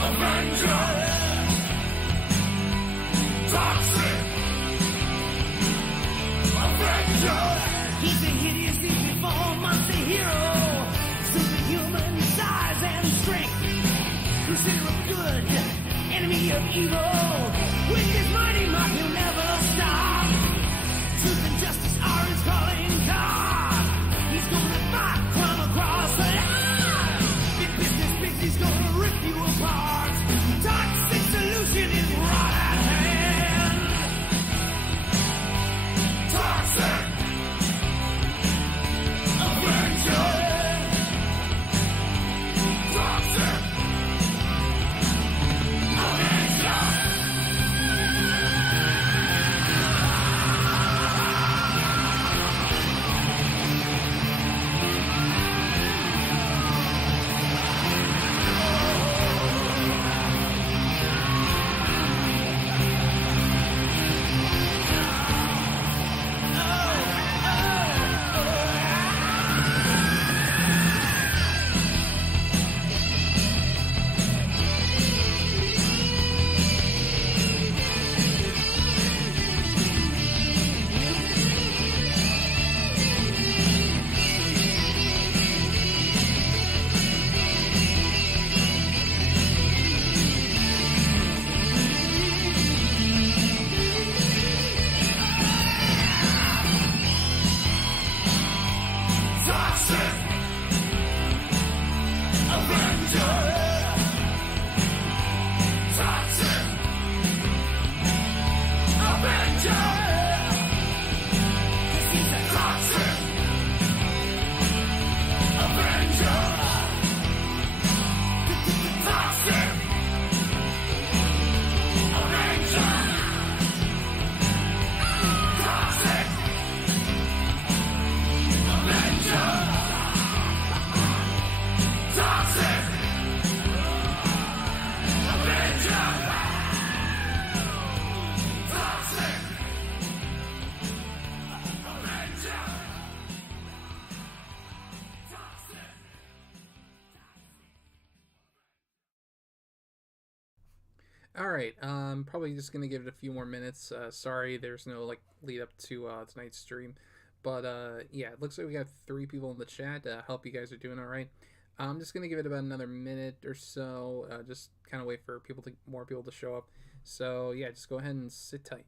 Avenger, Toxie, Avenger. He's a hideously deformed monster hero, superhuman size and strength. Consider a good enemy of evil. With his mighty might, he'll never stop. Truth and justice are his calling card. He's gonna fight crime across the line. Big business thinks he's gonna rip you apart. Toxic solution is right at hand. Toxic Avenger. Toxic Avenger. Toxic Avenger. Toxic Avenger. 'Cause he's a toxic Avenger. Toxic Avenger. Toxic Avenger. Toxic Avenger. Toxic Avenger. Toxic. Alright, probably just gonna give it a few more minutes. Sorry, there's no like lead up to tonight's stream. But yeah, it looks like we got 3 people in the chat. Hope you guys are doing alright. I'm just gonna give it about another minute or so. Just kind of wait for more people to show up. So yeah, just go ahead and sit tight.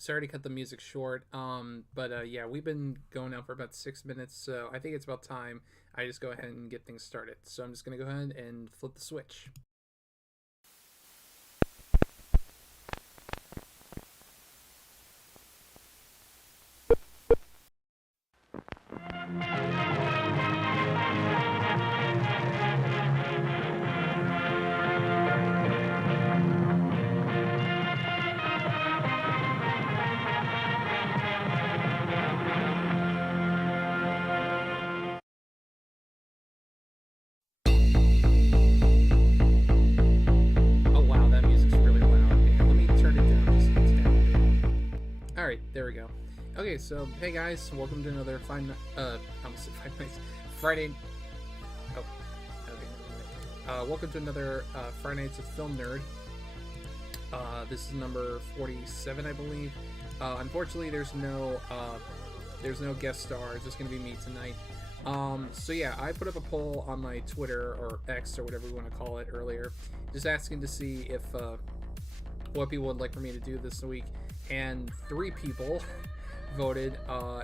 Sorry to cut the music short. But yeah, we've been going now for about 6 minutes, so I think it's about time I just go ahead and get things started. So I'm just gonna go ahead and flip the switch. there we go. Okay, so hey guys, welcome to another I almost said 5 Nights Friday. Oh, okay. Welcome to another Friday Nights with FilmNerd. This is number 47, I believe. Unfortunately, there's no guest star. It's just gonna be me tonight. So yeah, I put up a poll on my Twitter or X or whatever you want to call it earlier, just asking to see if what people would like for me to do this week, and 3 people voted,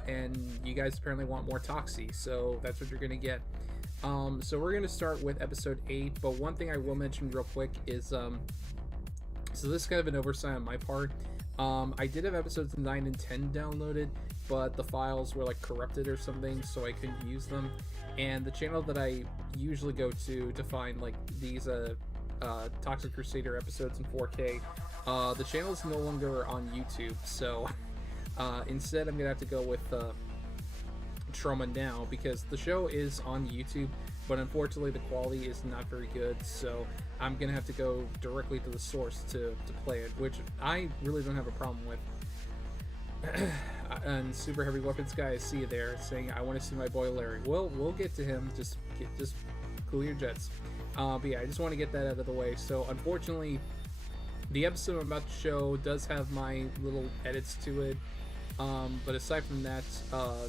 and you guys apparently want more Toxie, so that's what you're gonna get. So we're gonna start with episode 8, but one thing I will mention real quick is so this is kind of an oversight on my part. I did have episodes 9 and 10 downloaded, but the files were like corrupted or something, so I couldn't use them. And the channel that I usually go to find like these Toxic Crusader episodes in 4K, the channel is no longer on YouTube, so instead I'm gonna have to go with Trauma Now, because the show is on YouTube, but unfortunately the quality is not very good, so I'm gonna have to go directly to the source to play it, which I really don't have a problem with. And Super Heavy Weapons guy, I see you there saying I want to see my boy Larry. Well, we'll get to him. Just cool your jets. But yeah, I just want to get that out of the way. So unfortunately, the episode I'm about to show does have my little edits to it. But aside from that,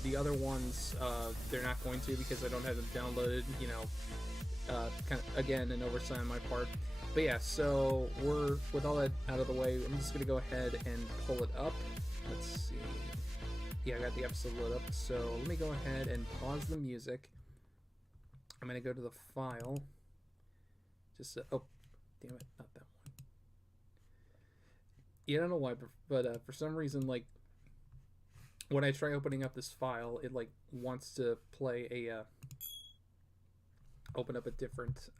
the other ones they're not going to, because I don't have them downloaded. You know, kind of again an oversight on my part. But yeah, so we're with all that out of the way. I'm just gonna go ahead and pull it up. Let's see. Yeah, I got the episode load up, so let me go ahead and pause the music. I'm gonna go to the file. Just oh, damn it, not that one. Yeah, I don't know why, but for some reason, like when I try opening up this file, it like wants to play a open up a different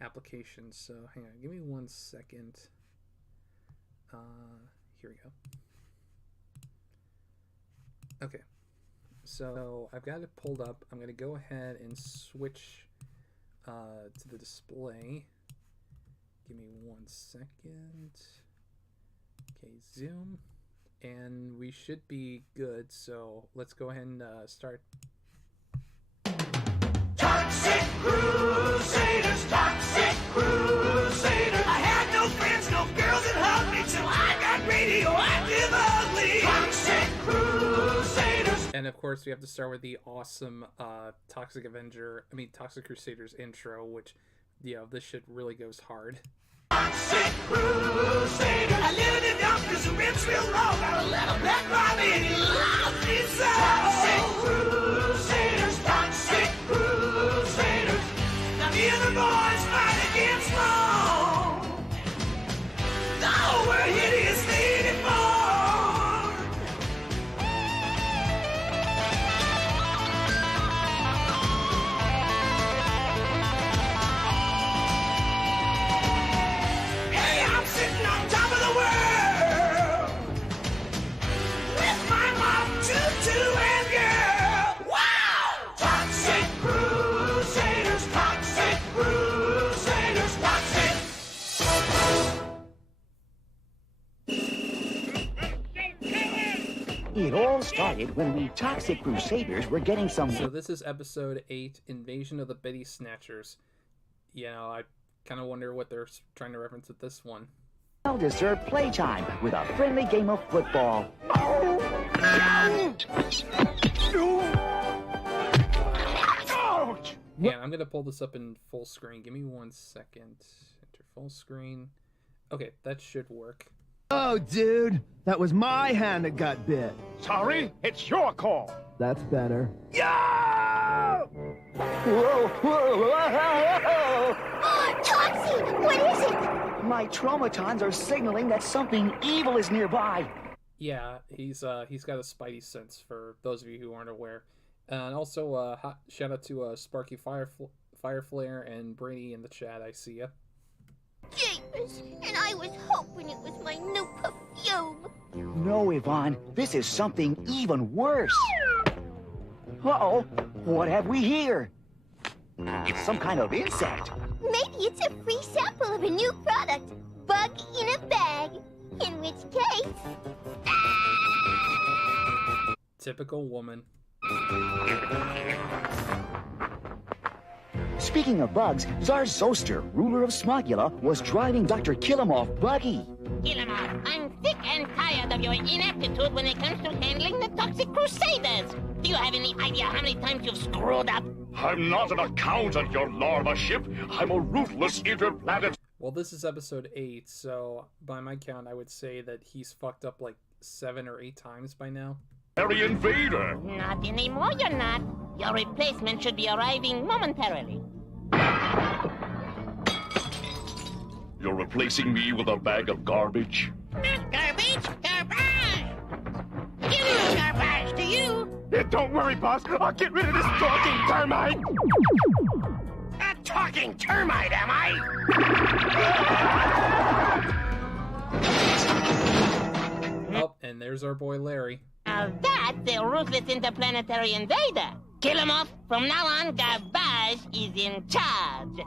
application. So hang on, give me 1 second. Here we go. Okay, so I've got it pulled up. I'm going to go ahead and switch to the display. Give me 1 second. Okay, zoom. And we should be good, so let's go ahead and start. Toxic Crusaders, Toxic Crusaders. I had no friends, no girls that hugged me till I got radioactive ugly. Toxic Crusaders. And of course, we have to start with the awesome Toxic Crusaders intro, which, yeah, this shit really goes hard. Toxic Crusaders. I live in the dump cause the ribs real low. Got a little black Bobby and he loves me so. Toxic Crusaders, Toxic Crusaders. Now me and the boys fight against wrong. No, we're hideously deformed. Hey, I'm sitting on top of the world with my mom, tutu, and girl. Wow! Toxic Crusaders, Toxic Crusaders, Toxic. It all started when we Toxic Crusaders were getting some So this is episode 8, Invasion of the Betty Snatchers. You know, I kind of wonder what they're trying to reference with this one. well-deserved playtime with a friendly game of football. Yeah, I'm gonna pull this up in full screen. Give me 1 second. Enter full screen. Okay, that should work. Oh, dude, that was my hand that got bit. Sorry, it's your call. That's better. Whoa, whoa, whoa. Oh, Toxie! What is it? My traumatons are signaling that something evil is nearby. Yeah, he's got a spidey sense, for those of you who aren't aware. And also, shout out to Sparky Fireflare and Brady in the chat. I see ya. Jeepers, and I was hoping it was my new perfume. No, Yvonne, this is something even worse. Uh-oh, what have we here? It's some kind of insect. Maybe it's a free sample of a new product, bug in a bag. In which case... Typical woman. Speaking of bugs, Tsar Zoster, ruler of Smogula, was driving Dr. Killimov buggy. Killimov, I'm sick and tired of your ineptitude when it comes to handling the Toxic Crusaders. Do you have any idea how many times you've screwed up? I'm not an accountant, your larva ship. I'm a ruthless interplanet. Well, this is episode 8, so by my count, I would say that he's fucked up like 7 or 8 times by now. Invader. Not anymore, you're not. Your replacement should be arriving momentarily. You're replacing me with a bag of garbage? Not garbage, garbage! Give me garbage to you! Don't worry, boss. I'll get rid of this talking termite. A talking termite, am I? Oh, and there's our boy Larry. Now that's a ruthless interplanetary invader. Kill him off. From now on, Garbage is in charge.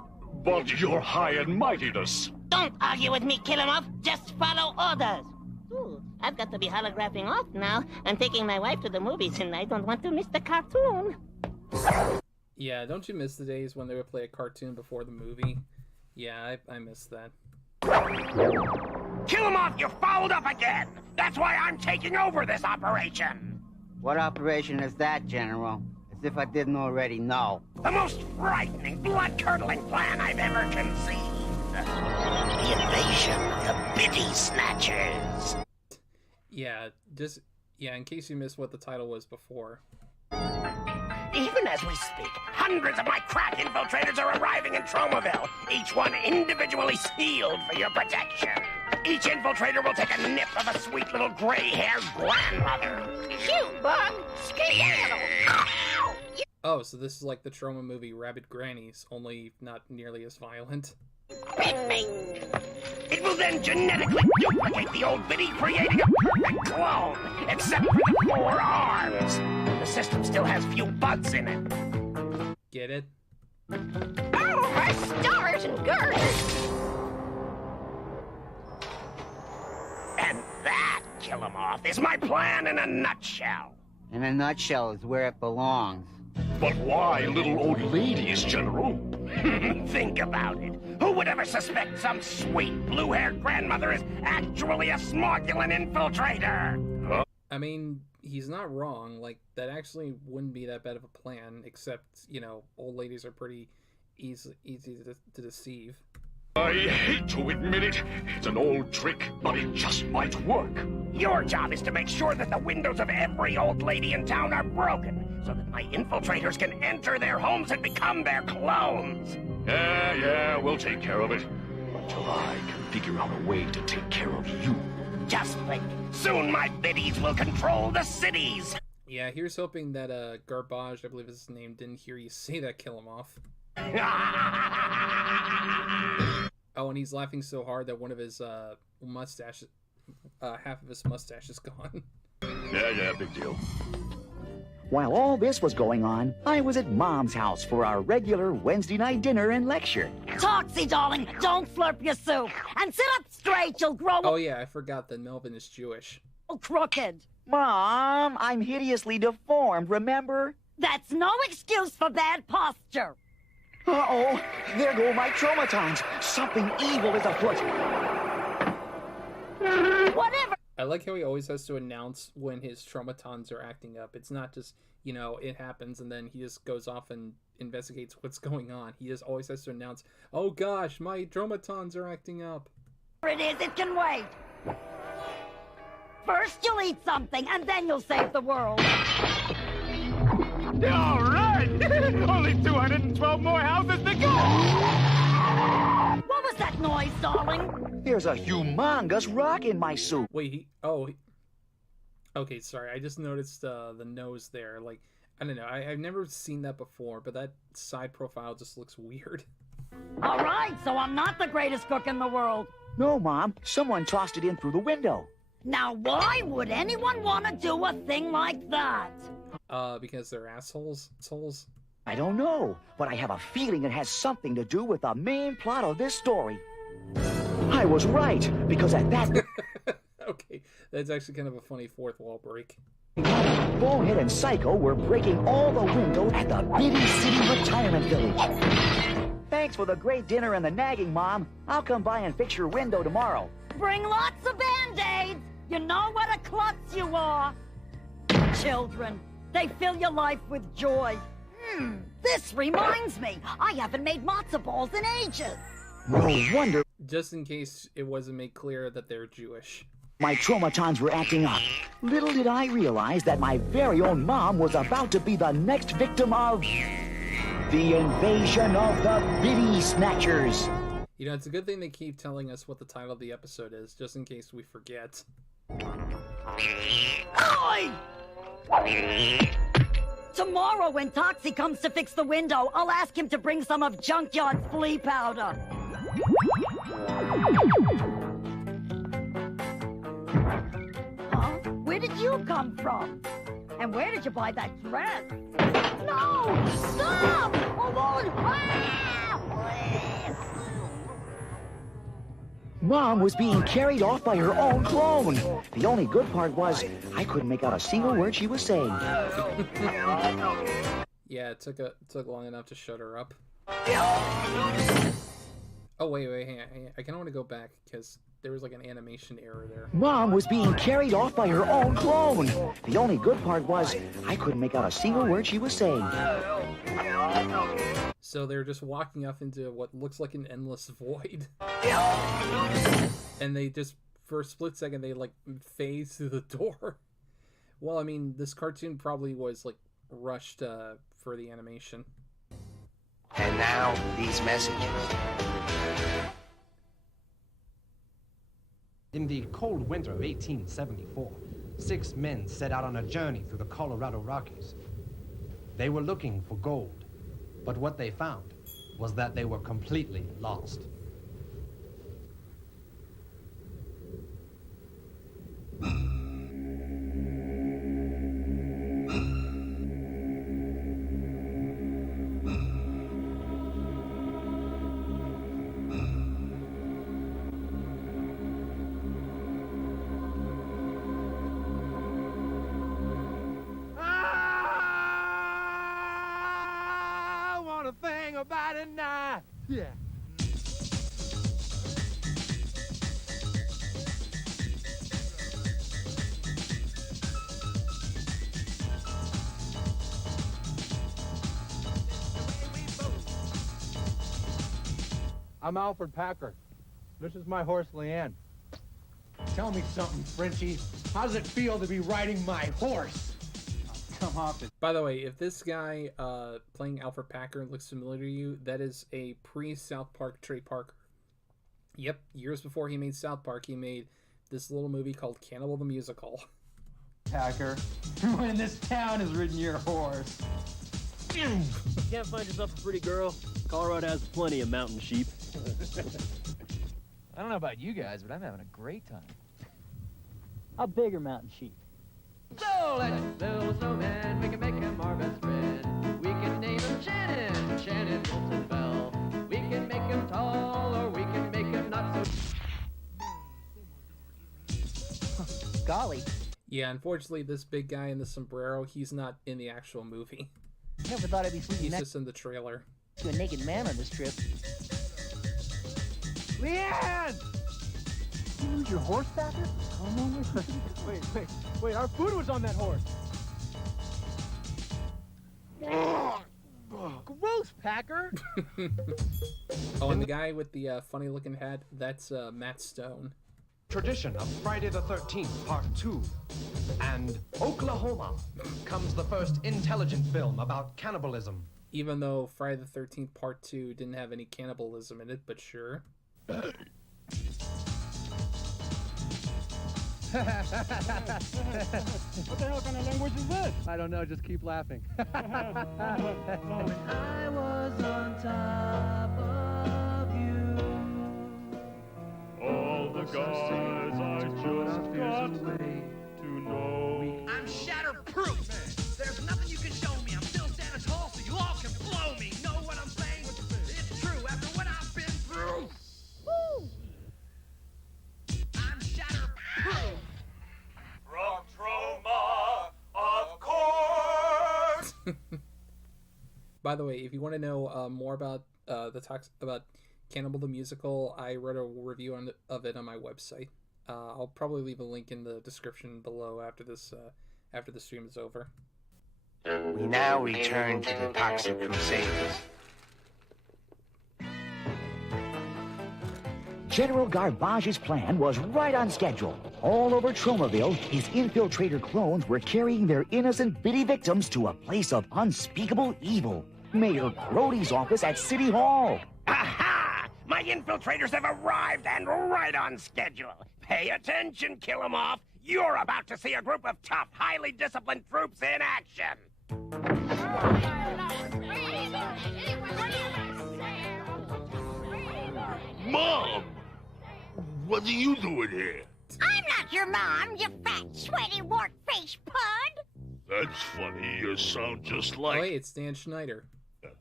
But your high and mightiness. Don't argue with me, kill him off. Just follow orders. Ooh, I've got to be holographing off now. I'm taking my wife to the movies and I don't want to miss the cartoon. Yeah, don't you miss the days when they would play a cartoon before the movie? Yeah, I miss that. Kill him off, you fouled up again! That's why I'm taking over this operation! What operation is that, General? As if I didn't already know. The most frightening, blood-curdling plan I've ever conceived. The invasion of the Biddy Snatchers. Yeah, in case you missed what the title was before. Even as we speak, hundreds of my crack infiltrators are arriving in Tromaville, each one individually sealed for your protection. Each infiltrator will take a nip of a sweet little gray-haired grandmother. Shoot, Bug! Skedaddle! Oh, so this is like the Troma movie Rabid Grannies, only not nearly as violent. Bit me! It will then genetically duplicate the old Biddy, creating a perfect clone, except for the 4 arms. The system still has few bugs in it. Get it? Oh, her stars and girders! And that, kill 'em off, is my plan in a nutshell. In a nutshell is where it belongs. But why little old ladies, General? Think about it. Who would ever suspect some sweet blue-haired grandmother is actually a Smogulan infiltrator? Huh? I mean, he's not wrong. Like, that actually wouldn't be that bad of a plan, except, you know, old ladies are pretty easy to deceive. I hate to admit it. It's an old trick, but it just might work. Your job is to make sure that the windows of every old lady in town are broken, so that my infiltrators can enter their homes and become their clones. Yeah, we'll take care of it. Until I can figure out a way to take care of you. Just think, soon my biddies will control the cities. Yeah, here's hoping that Garbage, I believe is his name, didn't hear you say that, kill him off. Oh, and he's laughing so hard that one of his mustaches, half of his mustache is gone. Yeah, big deal. While all this was going on, I was at Mom's house for our regular Wednesday night dinner and lecture. Toxie, darling, don't slurp your soup. And sit up straight, you'll grow Oh yeah, I forgot that Melvin is Jewish. crooked. Mom, I'm hideously deformed, remember? That's no excuse for bad posture. Uh-oh, there go my traumatons. Something evil is afoot. Whatever. I like how he always has to announce when his traumatons are acting up. It's not just, you know, it happens and then he just goes off and investigates what's going on. He just always has to announce, oh gosh, my traumatons are acting up. It is, it can wait. First you'll eat something, and then you'll save the world. All right! Only 212 more houses to go! What was that noise, darling? There's a humongous rock in my soup. Wait, okay, sorry. I just noticed the nose there. Like, I don't know. I've never seen that before, but that side profile just looks weird. All right, so I'm not the greatest cook in the world. No, Mom. Someone tossed it in through the window. Now, why would anyone want to do a thing like that? Because they're assholes. I don't know, but I have a feeling it has something to do with the main plot of this story. I was right, because at that... Okay, that's actually kind of a funny fourth wall break. Bonehead and Psycho were breaking all the windows at the Bitty City Retirement Village. Thanks for the great dinner and the nagging, Mom. I'll come by and fix your window tomorrow. Bring lots of Band-Aids. You know what a klutz you are. Children, they fill your life with joy. This reminds me, I haven't made matzo balls in ages. No wonder Just in case it wasn't made clear that they're Jewish. my traumatons were acting up. Little did I realize that my very own mom was about to be the next victim of the invasion of the Bitty Snatchers. You know, it's a good thing they keep telling us what the title of the episode is, just in case we forget. Oi! Tomorrow when Toxie comes to fix the window, I'll ask him to bring some of Junkyard's flea powder. Huh? Where did you come from? And where did you buy that dress? No! Stop! Oh, Lord! Ah! Mom was being carried off by her own clone. The only good part was I couldn't make out a single word she was saying. Yeah, it took long enough to shut her up. Oh, wait, hang on. I kind of want to go back, because there was like an animation error there. Mom was being carried off by her own clone. The only good part was I couldn't make out a single word she was saying. So they're just walking off into what looks like an endless void. And they just, for a split second, they like phase through the door. Well, I mean, this cartoon probably was like rushed for the animation. And now, these messages. In the cold winter of 1874, 6 men set out on a journey through the Colorado Rockies. They were looking for gold, but what they found was that they were completely lost. About it now. Yeah. I'm Alfred Packer. This is my horse, Leanne. Tell me something, Frenchie. How does it feel to be riding my horse? Come off it. By the way, if this guy playing Alfred Packer looks familiar to you, that is a pre-South Park Trey Parker. Yep, years before he made South Park, he made this little movie called Cannibal the Musical. Packer, everyone in this town has ridden your horse. Can't find yourself a pretty girl? Colorado has plenty of mountain sheep. I don't know about you guys, but I'm having a great time. How big are mountain sheep? So let's build a snowman, we can make him our best friend. We can name him Shannon, Shannon Wilson Bell. We can make him tall, or we can make him not so... Golly. Yeah, unfortunately, this big guy in the sombrero, he's not in the actual movie. Never thought I'd be sleeping He's next just in the trailer. to a naked man on this trip. Leanne! You lose your horse, Packer? Wait, our food was on that horse. Gross, Packer! Oh, and the guy with the funny-looking hat, that's Matt Stone. Tradition of Friday the 13th, Part 2. And Oklahoma comes the first intelligent film about cannibalism. Even though Friday the 13th Part 2 didn't have any cannibalism in it, but sure. What the hell kind of language is this? I don't know, just keep laughing. When I was on top of you, all the guys I just got to know. I'm shatterproof. There's nothing you can show me. I'm still standing tall, so you all can blow me. Know what I'm saying? It's true after what I've been through. Woo! I'm shatterproof. From trauma, By the way, if you want to know more about about Cannibal the Musical, I wrote a review of it on my website. I'll probably leave a link in the description below after the stream is over. We now return to the Toxic Crusaders. General Garbage's plan was right on schedule. All over Tromaville, his infiltrator clones were carrying their innocent bitty victims to a place of unspeakable evil. Mayor Crody's office at City Hall. Aha! My infiltrators have arrived and right on schedule. Pay attention, Kill 'em Off. You're about to see a group of tough, highly disciplined troops in action. Mom! What are you doing here? I'm not your mom, you fat, sweaty, wart-faced pud. That's funny. You sound just like... Oh, hey, it's Dan Schneider. I'm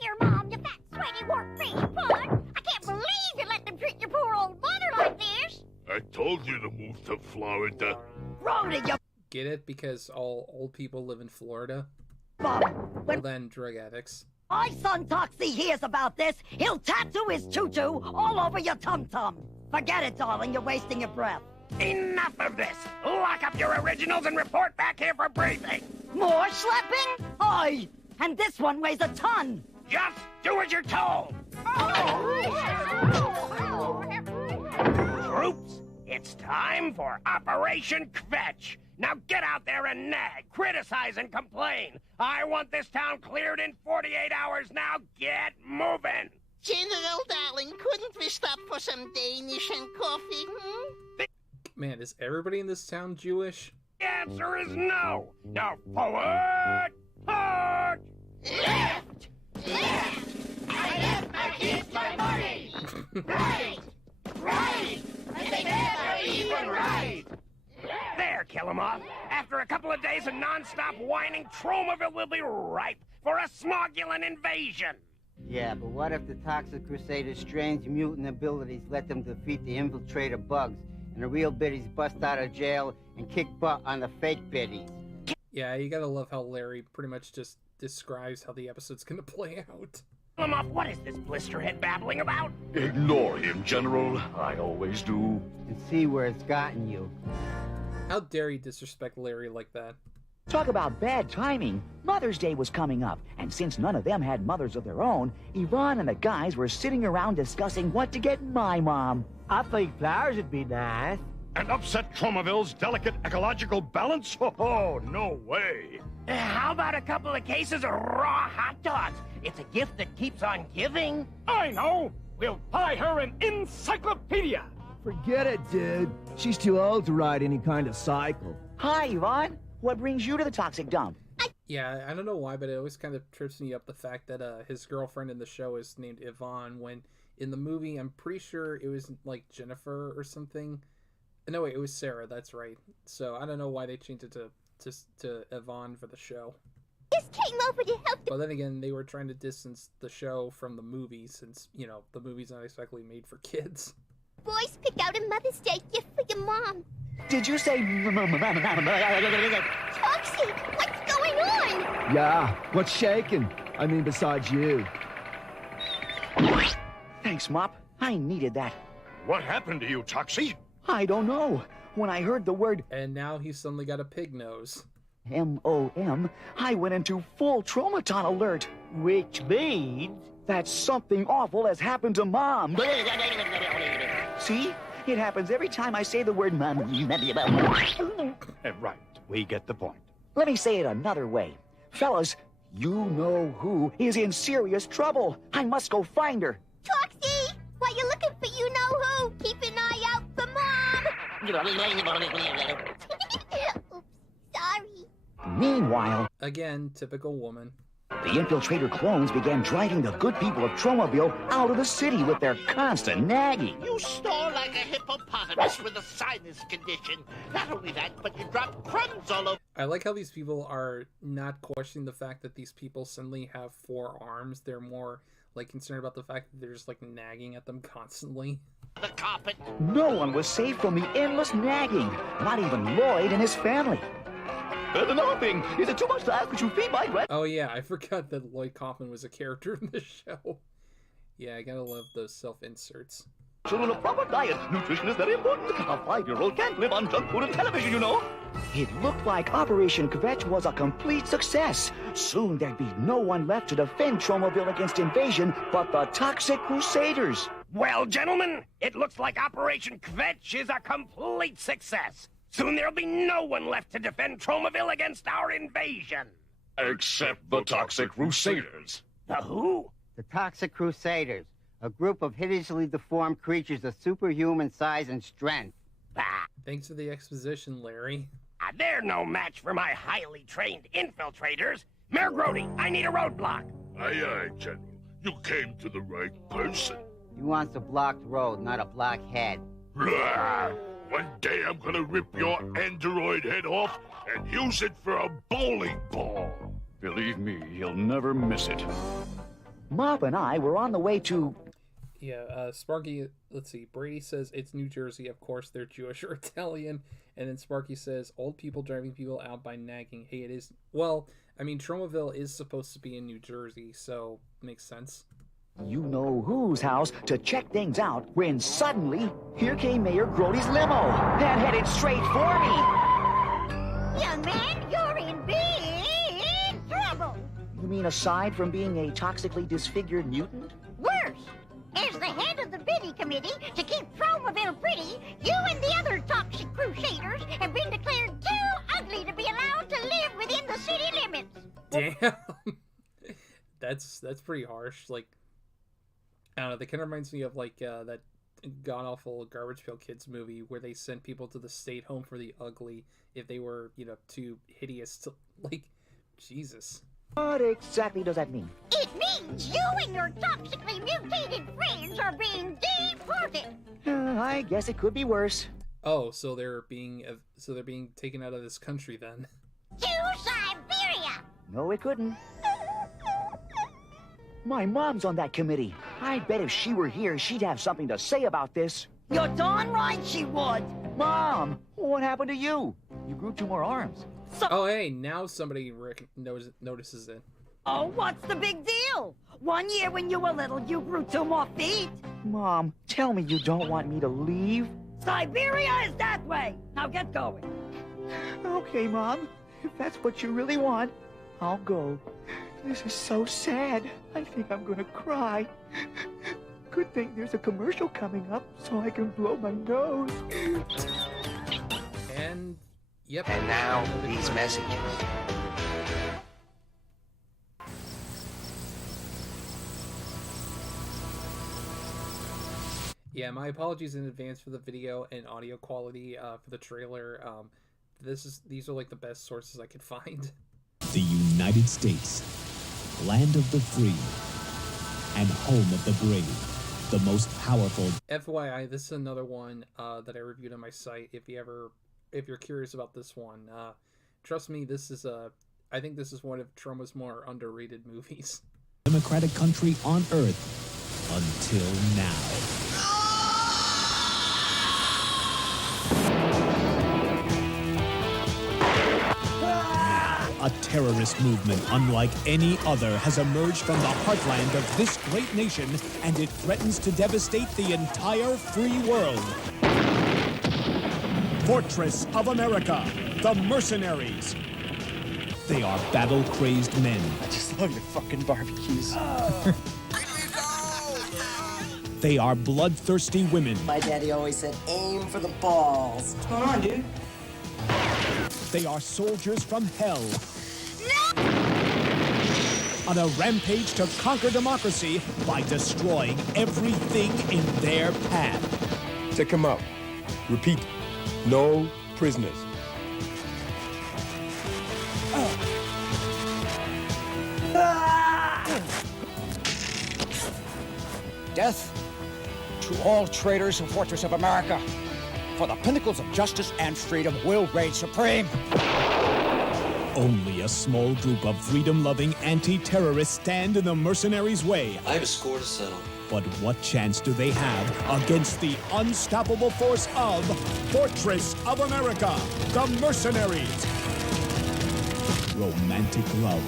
your mom, you fat, sweaty, wart-faced pud. I can't believe you let them treat your poor old mother like this. I told you to move to Florida. Rhoda, you... Get it? Because all old people live in Florida? Mom, Well then, drug addicts. my son Toxie hears about this, he'll tattoo his tutu all over your tum-tum. Forget it, darling, you're wasting your breath. Enough of this. Lock up your originals and report back here for briefing. More schlepping? Aye, and this one weighs a ton. Just do as you're told. Troops, it's time for Operation Kvetch. Now get out there and nag, criticize, and complain. I want this town cleared in 48 hours now. Get moving. General, darling, couldn't we stop for some Danish and coffee? Man, is everybody in this town Jewish? The answer is no. Now forward, forward. Left! Left! I left my kids my money! Right! Right! And they never even right! There, Kill 'em Off. After a couple of days of non-stop whining, Tromaville will be ripe for a Smogulan invasion. Yeah, but what if the Toxic Crusaders' strange mutant abilities let them defeat the infiltrator bugs, and the real biddies bust out of jail and kick butt on the fake biddies? Yeah, you gotta love how Larry pretty much just describes how the episode's gonna play out. Kill 'em Off, what is this blisterhead babbling about? Ignore him, General. I always do. And see where it's gotten you. How dare you disrespect Larry like that? Talk about bad timing. Mother's Day was coming up, and since none of them had mothers of their own, Yvonne and the guys were sitting around discussing what to get my mom. I think flowers would be nice. And upset Tromaville's delicate ecological balance? Oh, no way. How about a couple of cases of raw hot dogs? It's a gift that keeps on giving. I know! We'll buy her an encyclopedia! Forget it, dude. She's too old to ride any kind of cycle. Hi, Yvonne. What brings you to the toxic dump? Yeah, I don't know why, but it always kind of trips me up the fact that his girlfriend in the show is named Yvonne, when in the movie I'm pretty sure it was like Jennifer or something. No, wait, it was Sarah, that's right. So I don't know why they changed it to Yvonne for the show. Just came over to help. But then again, they were trying to distance the show from the movie since, you know, the movie's not exactly made for kids. Boys, pick out a Mother's Day gift for your mom. Did you say... Toxie, what's going on? Yeah, what's shaking? I mean, besides you. Thanks, Mop. I needed that. What happened to you, Toxie? I don't know. When I heard the word... And now he's suddenly got a pig nose. M-O-M, I went into full Tromaton alert. Which means... that something awful has happened to Mom. See? It happens every time I say the word Mom. Right, we get the point. Let me say it another way. Fellas, you know who is in serious trouble. I must go find her. Toxie, while you're looking for you know who, keep an eye out for Mom. Oops, sorry. Meanwhile... Again, typical woman. The infiltrator clones began driving the good people of Tromaville out of the city with their constant nagging. You snore like a hippopotamus with a sinus condition. Not only that, but you drop crumbs all over. I like how these people are not questioning the fact that these people suddenly have 4 arms. They're more like concerned about the fact that they're just like nagging at them constantly. The carpet. No one was safe from the endless nagging. Not even Lloyd and his family. And another thing, is it too much to ask that you feed my grand... Oh yeah, I forgot that Lloyd Kaufman was a character in the show. Yeah, I gotta love those self-inserts. Children, a proper diet. Nutrition is very important. A 5-year-old can't live on junk food and television, you know. It looked like Operation Kvetch was a complete success. Soon there'd be no one left to defend Tromaville against invasion but the Toxic Crusaders. Well, gentlemen, it looks like Operation Kvetch is a complete success. Soon there'll be no one left to defend Tromaville against our invasion. Except the Toxic Crusaders. The who? The Toxic Crusaders, a group of hideously deformed creatures of superhuman size and strength. Bah! Thanks for the exposition, Larry. They're no match for my highly trained infiltrators. Mayor Grody, I need a roadblock. Aye, aye, General. You came to the right person. He wants a blocked road, not a blockhead. Blah. One day I'm gonna rip your android head off and use it for a bowling ball. Believe me, he'll never miss it. Mop and I were on the way to... Yeah, Sparky, let's see, Brady says it's New Jersey, of course they're Jewish or Italian, and then Sparky says, old people driving people out by nagging. Hey, it is, well, I mean, Tromaville is supposed to be in New Jersey, so makes sense. You know whose house to check things out when suddenly, here came Mayor Grody's limo, and headed straight for me. Young man, you're in big trouble. You mean aside from being a toxically disfigured mutant? Worse. As the head of the Biddy Committee to keep Tromaville pretty, you and the other Toxic Crusaders have been declared too ugly to be allowed to live within the city limits. Damn. That's pretty harsh. Like, I don't know, that kind of reminds me of, like, that god-awful Garbage Pail Kids movie where they sent people to the state home for the ugly if they were, you know, too hideous to, like, Jesus. What exactly does that mean? It means you and your toxically mutated friends are being deported. I guess it could be worse. Oh, so they're being taken out of this country then. To Siberia. No, it couldn't. My mom's on that committee. I bet if she were here, she'd have something to say about this. You're darn right she would. Mom, what happened to you? You grew 2 more arms. Oh, hey, now somebody notices it. Oh, what's the big deal? 1 year when you were little, you grew 2 more feet. Mom, tell me you don't want me to leave. Siberia is that way. Now get going. Okay, Mom. If that's what you really want, I'll go. This is so sad. I think I'm gonna cry. Good thing there's a commercial coming up so I can blow my nose. And, yep. And now, these messages. Yeah, my apologies in advance for the video and audio quality for the trailer. These are like the best sources I could find. The United States, land of the free, and home of the brave, the most powerful. FYI, this is another one that I reviewed on my site. If you're curious about this one, trust me, I think this is one of Troma's more underrated movies. Democratic country on Earth until now. A terrorist movement unlike any other has emerged from the heartland of this great nation, and it threatens to devastate the entire free world. Fortress of America, the Mercenaries. They are battle-crazed men. I just love your fucking barbecues. They are bloodthirsty women. My daddy always said, aim for the balls. What's going on, dude? They are soldiers from hell. No! On a rampage to conquer democracy by destroying everything in their path. Take them out. Repeat, no prisoners. Death to all traitors of Fortress of America. For the pinnacles of justice and freedom will reign supreme. Only a small group of freedom-loving anti-terrorists stand in the mercenaries' way. I have a score to settle. But what chance do they have against the unstoppable force of Fortress of America, the Mercenaries? romantic love.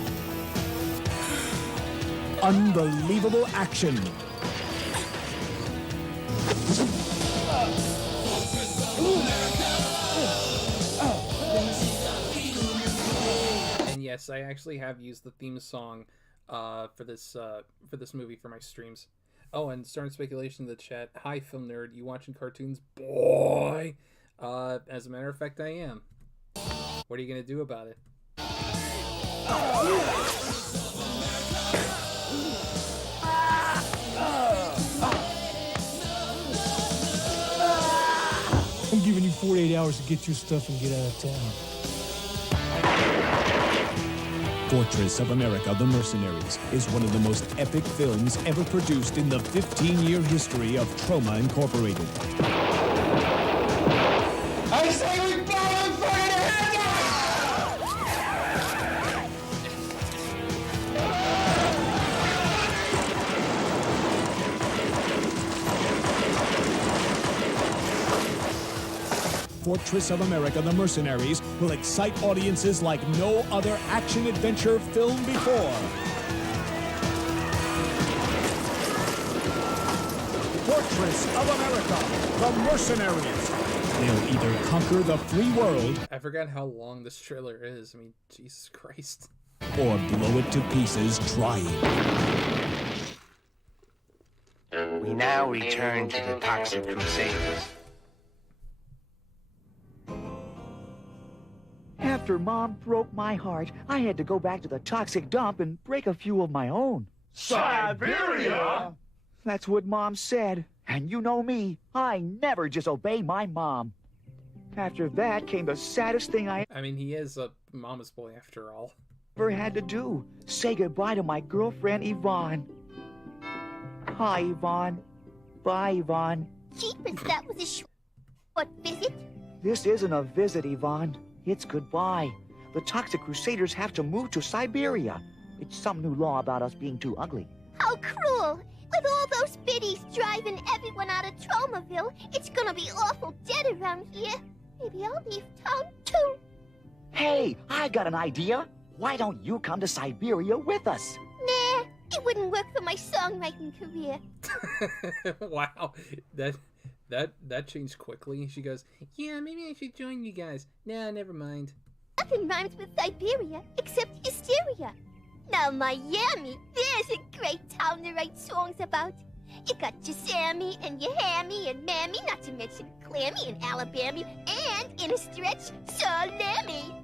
Unbelievable action. And yes, I actually have used the theme song for this movie for my streams. Oh, and starting speculation in the chat. Hi, FilmNerd. You watching cartoons? Boy! As a matter of fact, I am. What are you going to do about it? I'm giving you 48 hours to get your stuff and get out of town. Fortress of America, The Mercenaries is one of the most epic films ever produced in the 15-year history of Troma Incorporated. I say we follow and fire the hands Fortress of America, The Mercenaries will excite audiences like no other action-adventure film before. Fortress of America, The Mercenaries. They'll either conquer the free world... I forgot how long this trailer is. I mean, Jesus Christ. ...or blow it to pieces trying. We now return to the Toxic Crusaders. After Mom broke my heart, I had to go back to the toxic dump and break a few of my own. Siberia? That's what Mom said. And you know me, I never just obey my mom. After that came the saddest thing I mean, he is a mama's boy after all. ever had to do. Say goodbye to my girlfriend, Yvonne. Hi, Yvonne. Bye, Yvonne. Jeepers, that was a short visit. This isn't a visit, Yvonne. It's goodbye. The Toxic Crusaders have to move to Siberia. It's some new law about us being too ugly. How cruel! With all those biddies driving everyone out of Tromaville, it's gonna be awful dead around here. Maybe I'll leave town too. Hey, I got an idea. Why don't you come to Siberia with us? Nah, it wouldn't work for my songwriting career. Wow, that changed quickly. She goes, yeah, maybe I should join you guys. Nah, never mind. Nothing rhymes with Siberia except hysteria. Now Miami, there's a great town to write songs about. You got your Sammy and your Hammy and Mammy, not to mention Clammy and Alabama, and in a stretch, Salami.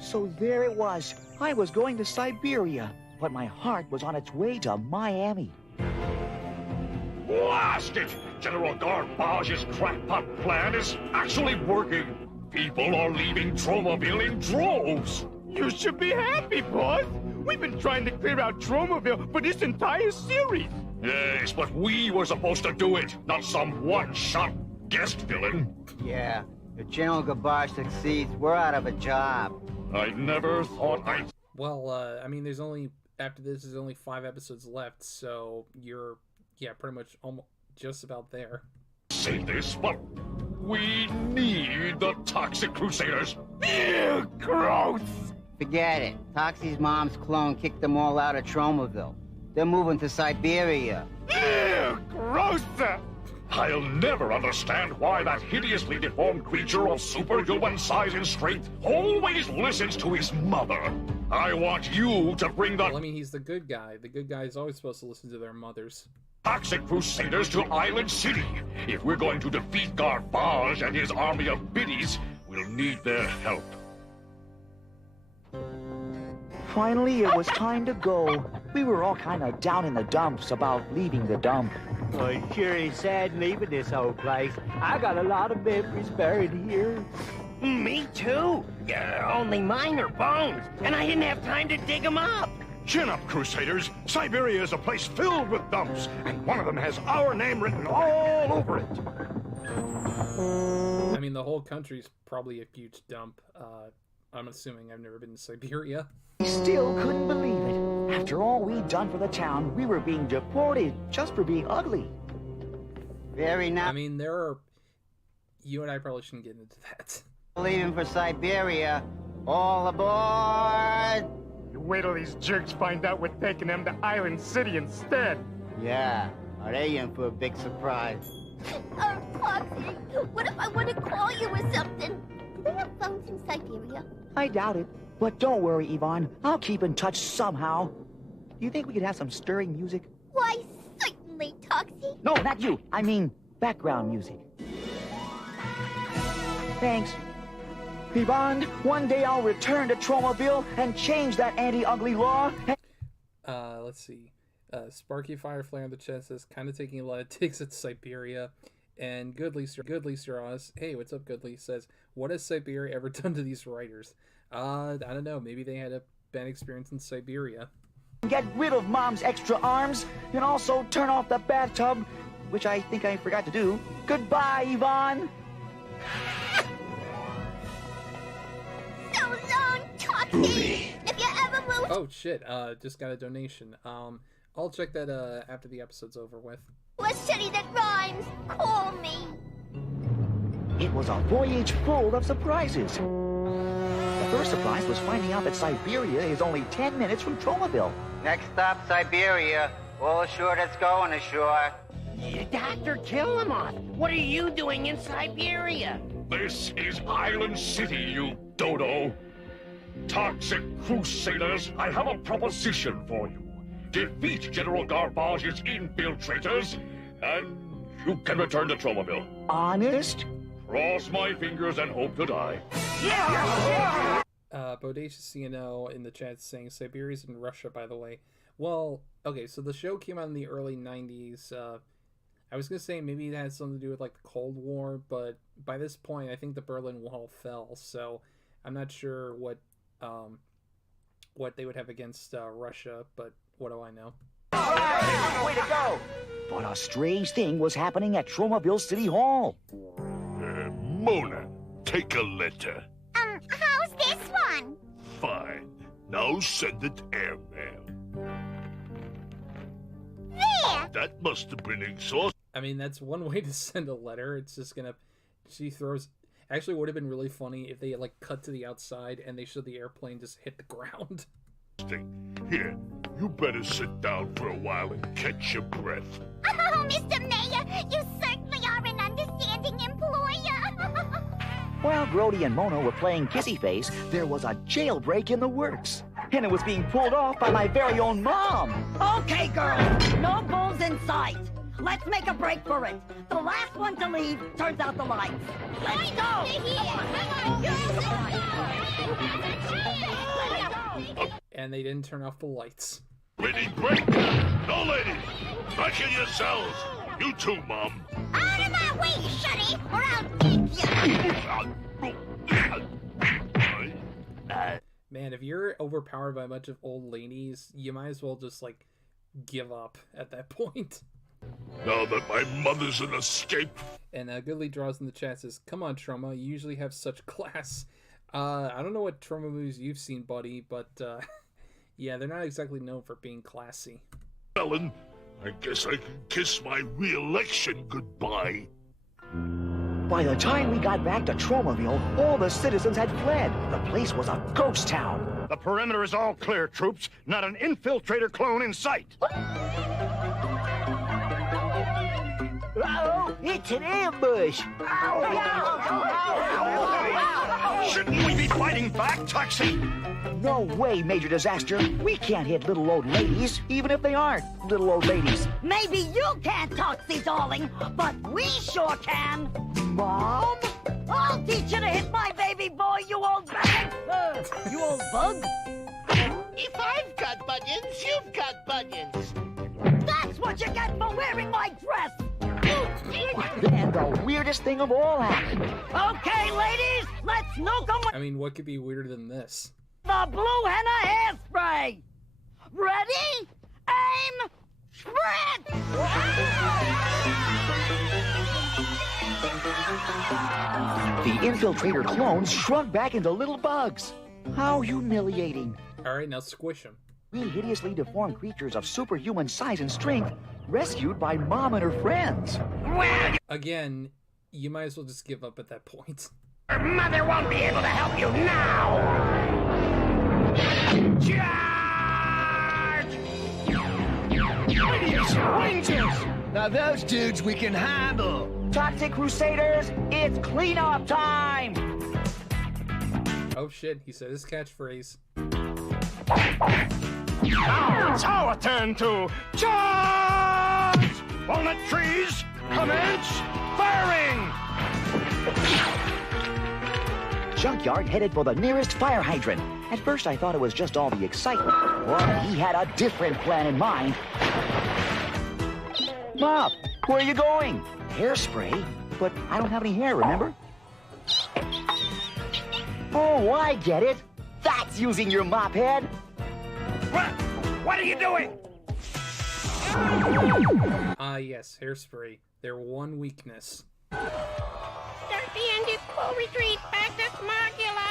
So there it was. I was going to Siberia, but my heart was on its way to Miami. Blast it! General Garbage's crackpot plan is actually working. People are leaving Tromaville in droves. You should be happy, boss. We've been trying to clear out Tromaville for this entire series. Yes, but we were supposed to do it, not some one-shot guest villain. Yeah, if General Garbage succeeds, we're out of a job. I never thought I'd... Well, I mean, after this, there's only 5 episodes left, so you're, yeah, pretty much almost just about there. Say this, but we need the Toxic Crusaders. Ew, gross! Forget it. Toxie's mom's clone kicked them all out of Tromaville. They're moving to Siberia. Ew, gross! I'll never understand why that hideously deformed creature of superhuman size and strength always listens to his mother. I want you to bring the... Well, I mean, he's the good guy. The good guy is always supposed to listen to their mothers. Toxic Crusaders to Island City. If we're going to defeat Garbage and his army of biddies, we'll need their help. Finally, it was time to go. We were all kind of down in the dumps about leaving the dump. Well, it sure is sad leaving this old place. I got a lot of memories buried here. Me too. Only mine are bones, and I didn't have time to dig them up. Chin up, Crusaders. Siberia is a place filled with dumps, and one of them has our name written all over it. I mean, the whole country's probably a huge dump. I'm assuming. I've never been to Siberia. We still couldn't believe it. After all we'd done for the town, we were being deported just for being ugly. Very nice. I mean, you and I probably shouldn't get into that. Leaving for Siberia, All aboard! You wait till these jerks find out we're taking them to Island City instead. Yeah, are they in for a big surprise? Oh, Toxie, what if I want to call you or something? Do they have phones in Siberia? I doubt it. But don't worry, Yvonne. I'll keep in touch somehow. Do you think we could have some stirring music? Why, certainly, Toxie. No, not you. I mean, background music. Thanks. Yvonne, one day I'll return to Tromaville and change that anti-ugly law. Let's see. Sparky Firefly on the chat says, kind of taking a lot of takes at Siberia. And Goodly Sir Oz, hey, what's up, Goodly, says, what has Siberia ever done to these writers? I don't know. Maybe they had a bad experience in Siberia. Get rid of Mom's extra arms and also turn off the bathtub, which I think I forgot to do. Goodbye, Yvonne. So long, Toxie. If you ever lose... Oh, shit. Just got a donation. I'll check that after the episode's over with. a city that rhymes, call me. It was a voyage full of surprises. The first surprise was finding out that Siberia is only 10 minutes from Tromaville. Next stop, Siberia. All ashore that's going ashore. Dr. Killamoth, what are you doing in Siberia? This is Island City, you dodo. Toxic Crusaders, I have a proposition for you. Defeat General Garbage's infiltrators, and you can return to Tromaville. Honest? Cross my fingers and hope to die. Bodacious CNO in the chat saying Siberia's in Russia, by the way. Well, okay, so the show came out in the early 90s. I was going to say maybe it had something to do with, like, the Cold War, but by this point, I think the Berlin Wall fell, so I'm not sure what they would have against Russia, but what do I know? Right, way to go! But a strange thing was happening at Tromaville City Hall. Mona, take a letter. How's this one? Fine. Now send it airmail. There! That must have been exhausting. I mean, that's one way to send a letter. It's just gonna... She throws... Actually, it would have been really funny if they, like, cut to the outside and they showed the airplane just hit the ground. Here, you better sit down for a while and catch your breath. Oh, Mr. Mayor, you certainly are an understanding employer. While Grody and Mona were playing Kissy Face, there was a jailbreak in the works. And it was being pulled off by my very own mom. Okay, girls, no bulls in sight. Let's make a break for it. The last one to leave turns out the lights. Let's go! And they didn't turn off the lights. Ready, break! No, ladies! Back in yourselves! You too, Mom! Out of my way, Shuddy, or I'll kick you! Man, if you're overpowered by a bunch of old ladies, you might as well just, like, give up at that point. Now that my mother's an escape. And Goodly Draws in the chat says, come on, Trauma, you usually have such class. I don't know what Trauma movies you've seen, buddy, but yeah, they're not exactly known for being classy. Ellen, I guess I can kiss my re-election goodbye. By the time we got back to Tromaville, all the citizens had fled. The place was a ghost town. The perimeter is all clear, troops. Not an infiltrator clone in sight. Uh-oh, it's an ambush. Shouldn't we be fighting back, Toxie? No way, Major Disaster. We can't hit little old ladies, even if they aren't little old ladies. Maybe you can't, Toxie, darling, but we sure can. Mom? I'll teach you to hit my baby boy, you old bag. You old bug. If I've got bunions, you've got bunions. That's what you get for wearing my dress. Then the weirdest thing of all happened. Okay, ladies, let's nuke them with I mean, what could be weirder than this? the blue henna hairspray. Ready? Aim! Sprint! The infiltrator clones shrunk back into little bugs. How humiliating. Alright, now squish them. Three hideously deformed creatures of superhuman size and strength, rescued by Mom and her friends. Again, you might as well just give up at that point. Your mother won't be able to help you now! Now those dudes we can handle. Toxic Crusaders, it's cleanup time! Oh shit, he said his catchphrase. Now it's our turn to charge! Walnut trees, commence firing! Junkyard headed for the nearest fire hydrant. At first I thought it was just all the excitement, but he had a different plan in mind. Mop, where are you going? Hairspray? But I don't have any hair, remember? Oh, I get it. That's using your mop head. What are you doing? Yes, hairspray. Their one weakness. Start the ended full retreat back to Smogula!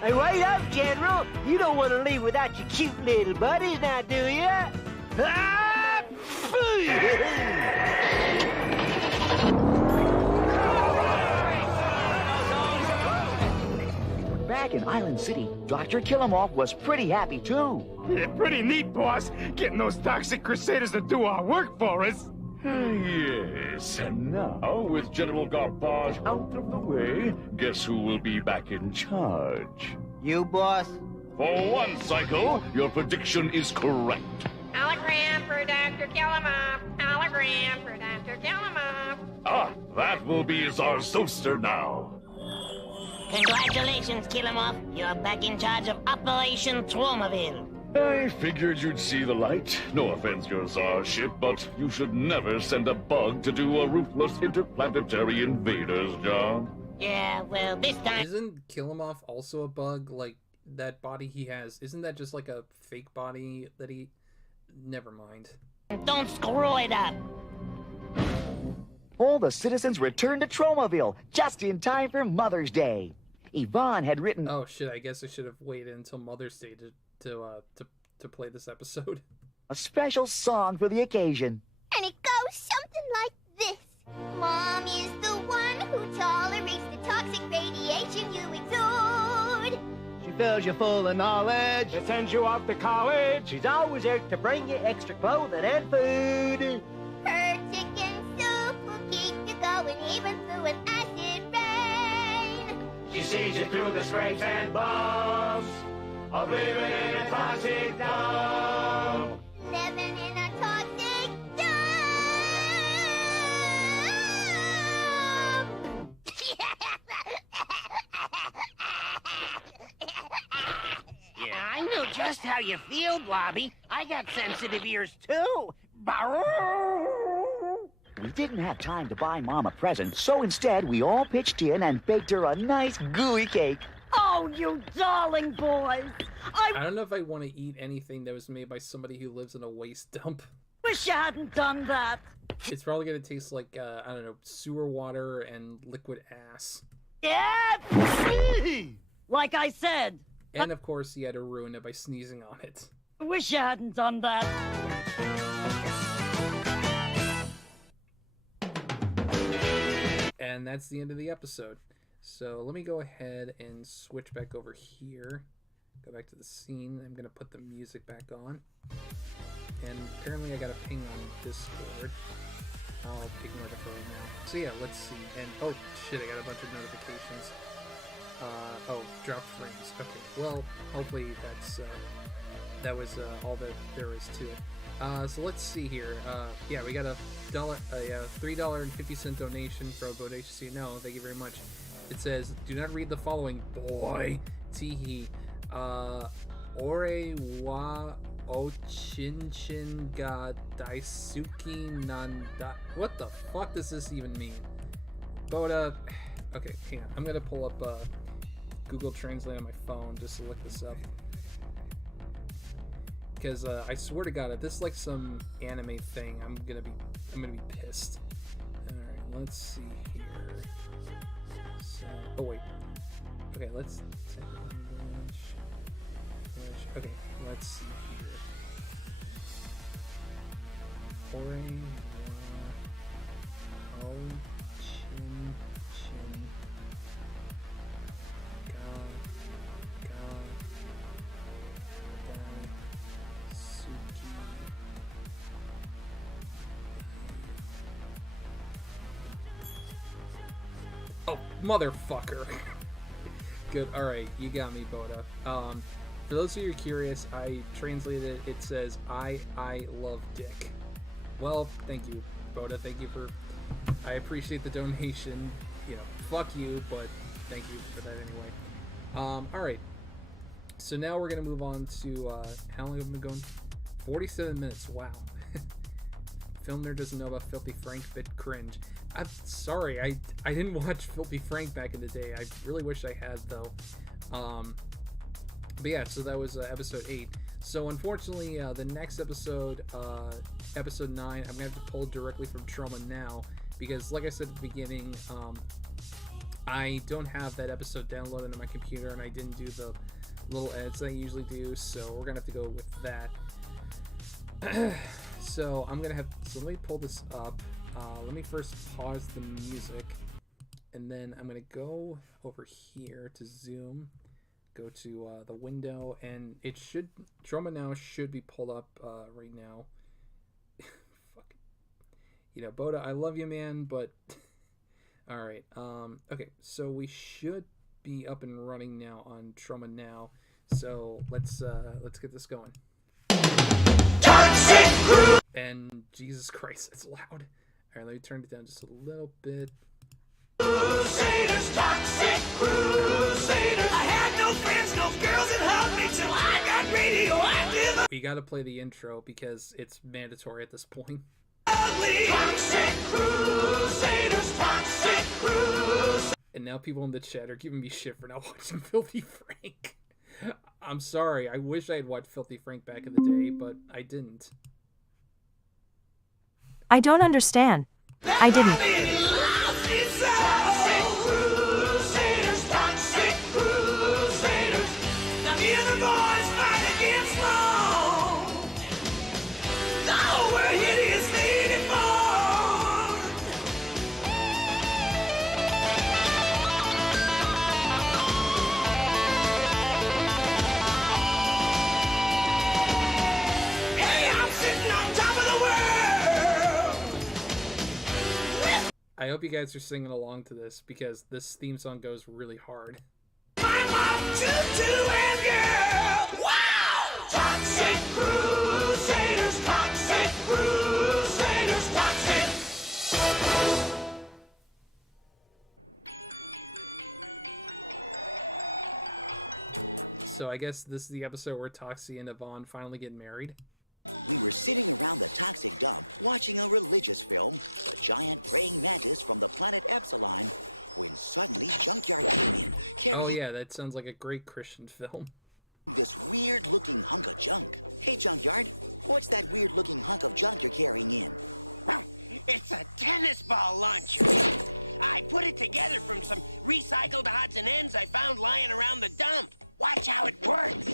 Hey, wait up, General. You don't want to leave without your cute little buddies now, do you? Ah! Back in Island City, Dr. Killumoff was pretty happy too. Yeah, pretty neat, boss. Getting those Toxic Crusaders to do our work for us. Yes, and now, with General Garbage out of the way, guess who will be back in charge? You, boss? For one cycle, your prediction is correct. Hologram for Dr. Killumoff! Hologram for Dr. Killumoff! Ah, that will be Zarzoster now. Congratulations, Killumoff. You're back in charge of Operation Tromaville. I figured you'd see the light. No offense, your Tsar ship, but you should never send a bug to do a ruthless interplanetary invader's job. Yeah, well, this time... Isn't Killumoff also a bug? Like, that body he has, isn't that just like a fake body that he... Never mind. Don't screw it up! All the citizens returned to Tromaville, just in time for Mother's Day. Yvonne had written... Oh shit, I guess I should have waited until Mother's Day to play this episode. a special song for the occasion. And it goes something like this. Mom is the one who tolerates the toxic radiation you exude. She fills you full of knowledge. She sends you off to college. She's always out to bring you extra clothing and food. Her chicken soup will keep you going even through an acid rain. She sees you through the scrapes and bumps of living in a toxic dome. Living in a toxic dome. Yeah, I know just how you feel, Blobby. I got sensitive ears, too. We didn't have time to buy Mom a present, so instead we all pitched in and baked her a nice gooey cake. Oh, you darling boys! I don't know if I want to eat anything that was made by somebody who lives in a waste dump. Wish you hadn't done that. It's probably going to taste like, I don't know, sewer water and liquid ass. Yeah! Like I said. And of course, he had to ruin it by sneezing on it. Wish you hadn't done that. And that's the end of the episode. So let me go ahead and switch back over here. Go back to the scene. I'm going to put the music back on. And apparently I got a ping on Discord. I'll ignore it for right now. So yeah, let's see. And oh shit, I got a bunch of notifications. Oh, drop frames. Okay, well, hopefully that was all that there is to it. So let's see here. Yeah, we got a $3.50 donation for Bodacious. No, thank you very much. It says, do not read the following, boy. Teehee. Ore wa ochinchin ga daisuki nanda. What the fuck does this even mean? Boda. Okay, hang on. I'm gonna pull up Google Translate on my phone just to look this up. Because I swear to God, if this is like some anime thing, I'm gonna be pissed. Alright, let's see here. So, oh wait. Okay, let's okay, let's see here. Orange. Motherfucker. Good. All right, you got me, Boda. For those of you curious, I translated it. It says, I love dick. Well, thank you, Boda. Thank you for... I appreciate the donation. You know, fuck you, but thank you for that anyway. Alright. So now we're going to move on to, how long have we been going? 47 minutes. Wow. FilmNerd doesn't know about Filthy Frank, bit cringe. I'm sorry, I didn't watch Filthy Frank back in the day. I really wish I had, though. But yeah, so that was episode 8. So unfortunately, the next episode, episode 9, I'm going to have to pull directly from Trauma Now, because like I said at the beginning, I don't have that episode downloaded on my computer, and I didn't do the little edits that I usually do, so we're going to have to go with that. So I'm going to have, so let me pull this up. Let me first pause the music, and then I'm going to go over here to Zoom. Go to the window, and it should, Trauma Now should be pulled up right now. Fuck. You know, Boda, I love you, man, but alright. Okay, so we should be up and running now on Trauma Now. So let's get this going. And Jesus Christ, that's loud. Alright, let me turn it down just a little bit. Crusaders, Toxic Crusaders. I had no friends, no girls that hugged me till I got radioactive. We gotta play the intro because it's mandatory at this point. Ugly. Toxic Crusaders, Toxic Crusaders. And now people in the chat are giving me shit for not watching Filthy Frank. I'm sorry, I wish I had watched Filthy Frank back in the day, but I didn't. I don't understand. I didn't. Toxic Crusaders, Toxic Crusaders. Now the other boys fight against law. Oh, we're hideously deformed. Hey, I'm sitting on top of the world. I hope you guys are singing along to this because this theme song goes really hard. My mom, tutu and girl. Wow! Toxic Crusaders, Toxic Crusaders, Toxic. So I guess this is the episode where Toxie and Yvonne finally get married. We were sitting around the toxic dump watching a religious film, The Giant Praying Mantis from the planet Epsilon, when suddenly Junkyard came in, carrying... Oh yeah, that sounds like a great Christian film. This weird-looking hunk of junk. Hey, Junkyard, what's that weird-looking hunk of junk you're carrying in? It's a tennis ball launcher. I put it together from some recycled odds and ends I found lying around the dump. Watch how it works.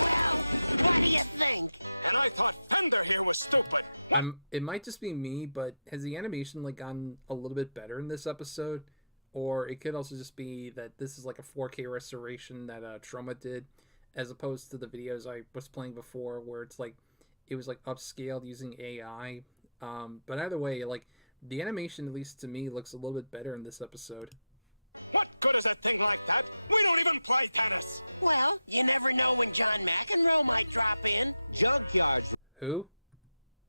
Well, what do you think? And I thought Fender here was stupid. What? It might just be me, but has the animation like gotten a little bit better in this episode? Or it could also just be that this is like a 4K restoration that Trauma did, as opposed to the videos I was playing before where it's like, it was like upscaled using AI. But either way, like the animation, at least to me, looks a little bit better in this episode. What good is a thing like that? We don't even play tennis. Well, you never know when John McEnroe might drop in. Junkyards. Who?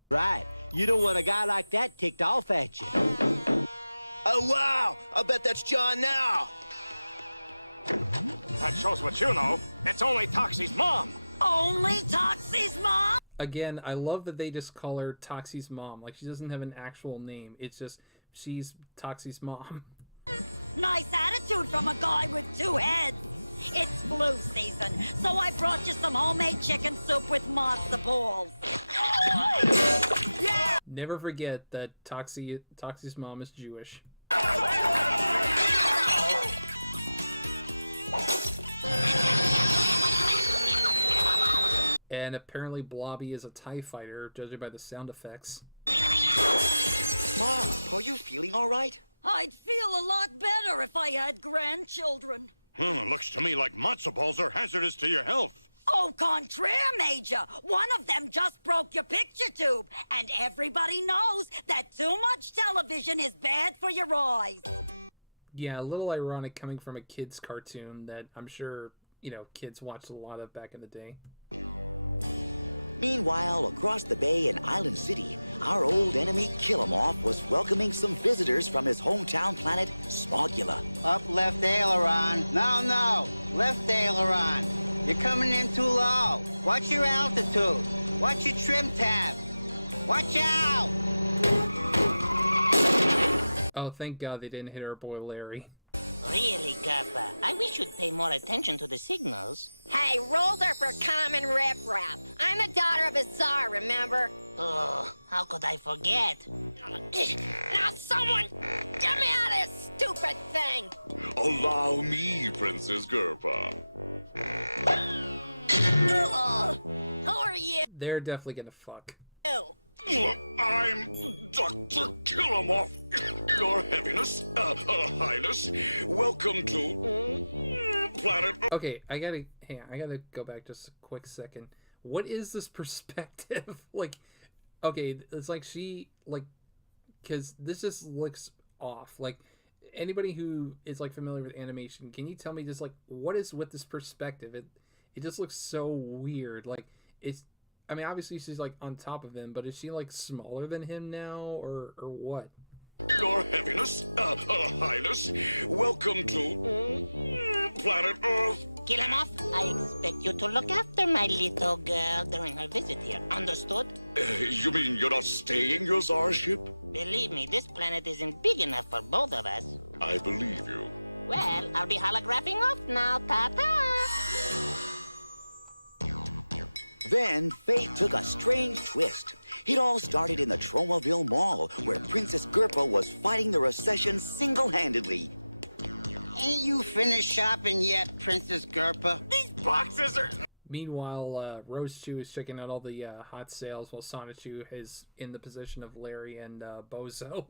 Right. You don't want a guy like that ticked off at you. Oh, wow! I bet that's John now. That shows what you know. It's only Toxie's mom. Only Toxie's mom? Again, I love that they just call her Toxie's mom. Like, she doesn't have an actual name. It's just, she's Toxie's mom. Nice attitude from a guy with 2 heads. It's flu season, so I brought you some homemade chicken soup with matzo balls. Yeah! Never forget that Toxie's mom is Jewish. And apparently Blobby is a TIE fighter, judging by the sound effects. Mom, are you feeling all right? I'd feel a lot better if I had grandchildren. Looks to me like matzo balls are hazardous to your health. Au contraire, Major. One of them just broke your picture tube. And everybody knows that too much television is bad for your eyes. Yeah, a little ironic coming from a kid's cartoon that I'm sure, you know, kids watched a lot of back in the day. Meanwhile, across the bay in Island City, our old enemy Kill-Em-Off was welcoming some visitors from his hometown planet, Smogula. Up left aileron. No, left aileron. You're coming in too low. Watch your altitude. Watch your trim tab. Watch out! Oh, thank God they didn't hit our boy Larry. Really, Garpa, I wish you'd pay more attention to the signals. Hey, rules are for common riprap. I'm the daughter of a czar, remember? Oh, how could I forget? Now someone, get me out of this stupid thing! Allow me, Princess Gerpa. Who are you? They're definitely gonna fuck. I'm Dr. Kill-Em-Off, Your Heaviness, Highness. Welcome to Planet... Okay, I gotta go back just a quick second. What is this perspective? Like, okay, it's like she, like, because this just looks off. Like, anybody who is, like, familiar with animation, can you tell me just, like, what is with this perspective? It just looks so weird. Like, it's... I mean, obviously she's, like, on top of him, but is she, like, smaller than him now, or what? Your Heaviness, Highness, welcome to Planet Earth. Kill-Em-Off, I expect you to look after my little girl during her visit here. Understood? You mean you're not staying your czarship? Believe me, this planet isn't big enough for both of us. I believe you. Well, I'll be holographing off now. Ta-ta! Then, fate took a strange twist. It all started in the Tromaville Mall, where Princess Gerpa was fighting the recession single-handedly. Ain't you finished shopping yet, Princess Gerpa? These boxes are... Meanwhile, Rose Chew is checking out all the hot sales, while Sonichu is in the position of Larry and Bozo.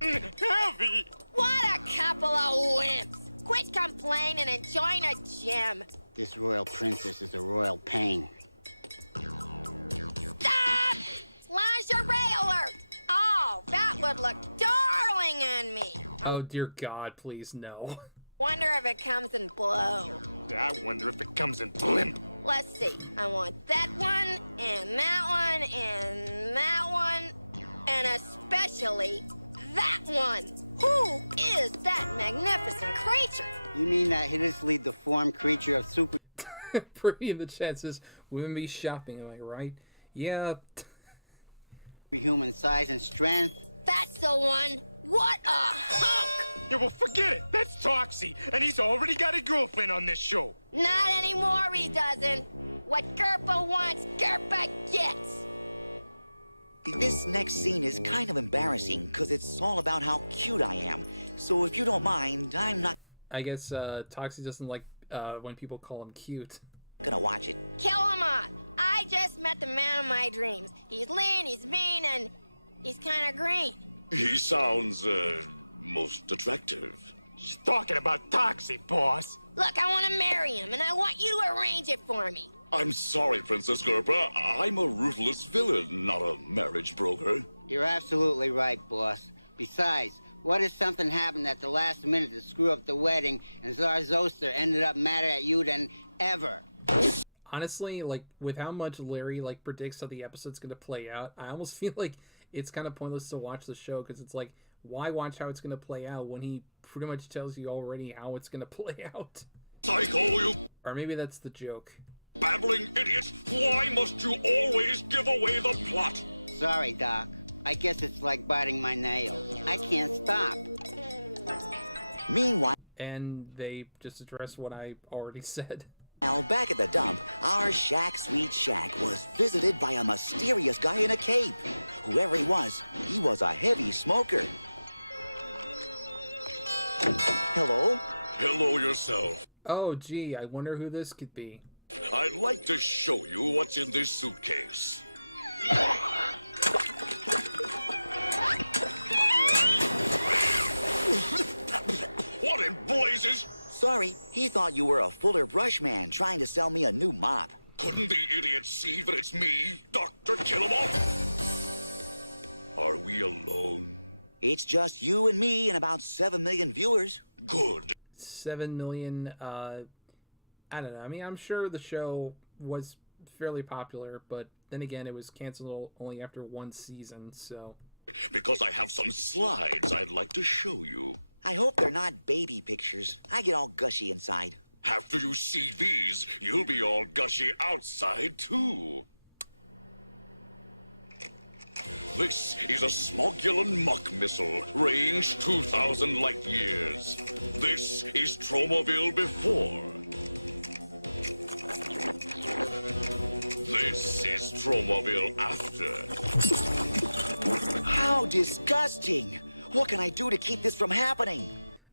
Heavy! What a couple of wimps! Quit complaining and join a gym. This royal princess is a royal pain. Stop! Lingerie alert! Oh, that would look darling on me. Oh, dear God, please, no. Wonder if it comes in blue. I wonder if it comes in blimp. Let's see. I want that one, and that one, and that one, and especially that one. Who is that magnificent creature? You mean that hideously deformed creature of super... Pretty in the chances women be shopping, am I right? Yeah. Human size and strength. That's the one. What a hunk! Yeah, well, forget it. That's Toxie, and he's already got a girlfriend on this show. Not anymore, he doesn't. What Gerpa wants, Gerpa gets. This next scene is kind of embarrassing, because it's all about how cute I am. So if you don't mind, I'm not... I guess Toxie doesn't like when people call him cute. Gonna watch it. Kill him off. I just met the man of my dreams. He's lean, he's mean, and he's kind of green. He sounds, most attractive. She's talking about Toxie, boss. Look, I want to marry him, and I want you to arrange it for me. I'm sorry, Princess Gerpa. I'm a ruthless villain, not a marriage broker. You're absolutely right, boss. Besides, what if something happened at the last minute to screw up the wedding, and Tsar Zoster ended up madder at you than ever? Honestly, like, with how much Larry, like, predicts how the episode's gonna play out, I almost feel like it's kind of pointless to watch the show, because it's like, why watch how it's gonna play out when he pretty much tells you already how it's gonna play out? Psycho, you... Or maybe that's the joke. Babbling idiot! Why must you always give away the plot? Sorry, Doc. I guess it's like biting my nails. I can't stop. Meanwhile... And they just addressed what I already said. Now, back at the dump, our Shack Sweet Shack was visited by a mysterious guy in a cape. Whoever he was a heavy smoker. Hello? Hello yourself. Oh, gee, I wonder who this could be. I'd like to show you what's in this suitcase. What in blazes? Sorry, he thought you were a Fuller Brush man trying to sell me a new mop. Couldn't the idiot see that it's me, Dr. Killamoff? Are we alone? It's just you and me and about 7 million viewers. Good. 7 million, I don't know. I mean, I'm sure the show was fairly popular, but then again, it was canceled only after 1 season, so... Because I have some slides I'd like to show you. I hope they're not baby pictures. I get all gushy inside. After you see these, you'll be all gushy outside, too. This is a Smogulan Muck missile, range 2,000 light years. This is Tromaville before. This is Tromaville after. How disgusting! What can I do to keep this from happening?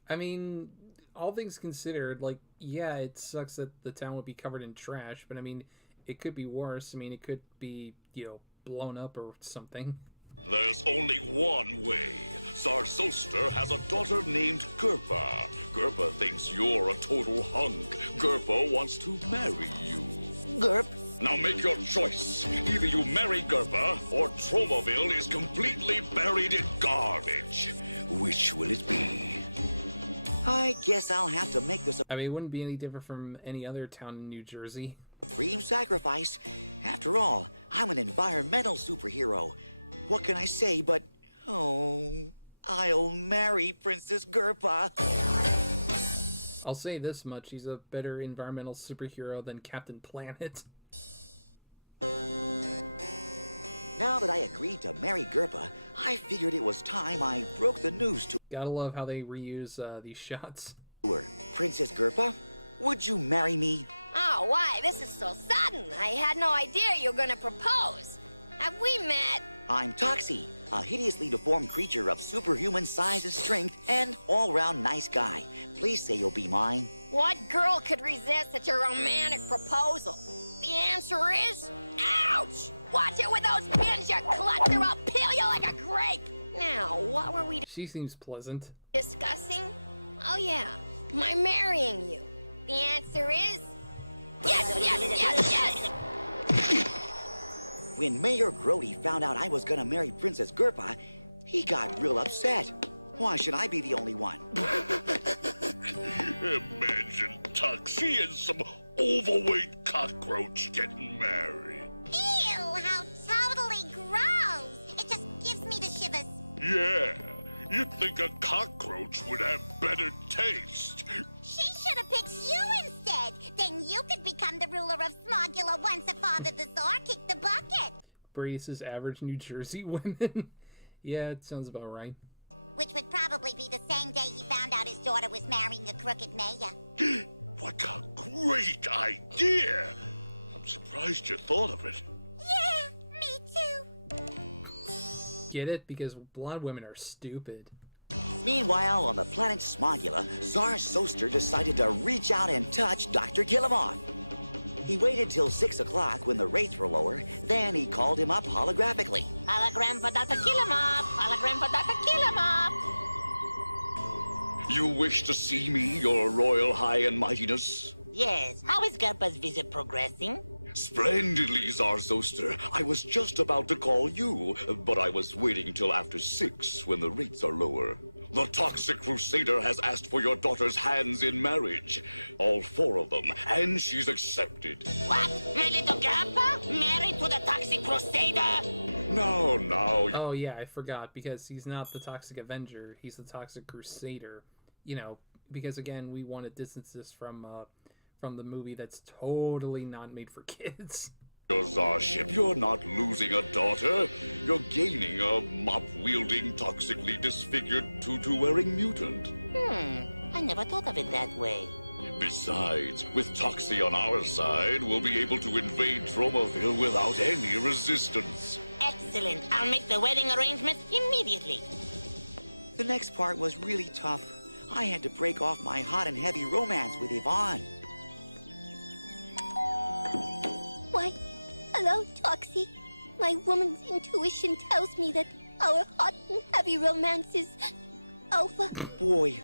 I mean, all things considered, like, yeah, it sucks that the town would be covered in trash, but I mean, it could be worse. I mean, it could be, you know, blown up or something. There's only one way. Zarzoster has a daughter named Gerpa. Gerpa thinks you're a total hunk. Gerpa wants to marry you. Gerp? Now make your choice. Either you marry Gerpa, or Tromaville is completely buried in garbage. Which will it be? I guess I'll have to make this I mean, it wouldn't be any different from any other town in New Jersey. Extreme sacrifice. After all, I'm an environmental superhero. What can I say but, oh, I'll marry Princess Gerpa. I'll say this much, he's a better environmental superhero than Captain Planet. Now that I agreed to marry Gerpa, I figured it was time I broke the news to Gotta love how they reuse these shots. her. Princess Gerpa, would you marry me? Oh, why? This is so sudden. I had no idea you were gonna propose. Have we met? I'm Toxie, a hideously deformed creature of superhuman size and strength, and all-round nice guy. Please say you'll be mine. What girl could resist such a romantic proposal? The answer is, ouch! Watch it with those pins, you klutz, or I'll peel you like a grape! Now, what were we She seems pleasant. discussing? Oh yeah, my marrying you. The answer is, yes, yes, yes, yes! When Mayor Grody found out I was gonna marry Princess Gerpa, he got real upset. Why should I be the only one? Imagine Toxie and some overweight cockroach getting married. Ew, how totally gross. It just gives me the shivers. Yeah, you'd think a cockroach would have better taste. She should have picked you instead. Then you could become the ruler of Smogula once her father the Czar kicked the bucket. Brace's average New Jersey women. Yeah, it sounds about right. Which would probably be the same day he found out his daughter was marrying a crooked mayor. What a great idea! I'm surprised you thought of it. Yeah, me too. Get it? Because blonde women are stupid. Meanwhile, on the planet Smogula, Zarzoster decided to reach out and touch Dr. Killamoff. He waited till 6 o'clock when the rates were lower, then he called him up holographically. Hologram for Dr. Killamoff! Hologram for Dr. Killamoff! You wish to see me, your royal high and mightiness? Yes, how is Gerpa's visit progressing? Splendidly, Zarzoster. I was just about to call you, but I was waiting till after 6 when the rates are lower. The Toxic Crusader has asked for your daughter's hands in marriage. All 4 of them, and she's accepted. What? My little Gerpa? Married to the Toxic Crusader? No. Oh yeah, I forgot, because he's not the Toxic Avenger, he's the Toxic Crusader. You know, because again, we want to distance this from the movie that's totally not made for kids. Your Czarship, you're not losing a daughter. You're gaining a mop-wielding, toxically disfigured, tutu-wearing mutant. I never thought of it that way. Besides, with Toxie on our side, we'll be able to invade Tromaville without any resistance. Excellent. I'll make the wedding arrangements immediately. The next part was really tough. I had to break off my hot and heavy romance with Yvonne. Why, hello, Toxie. My woman's intuition tells me that our hot and heavy romance is over. Boy.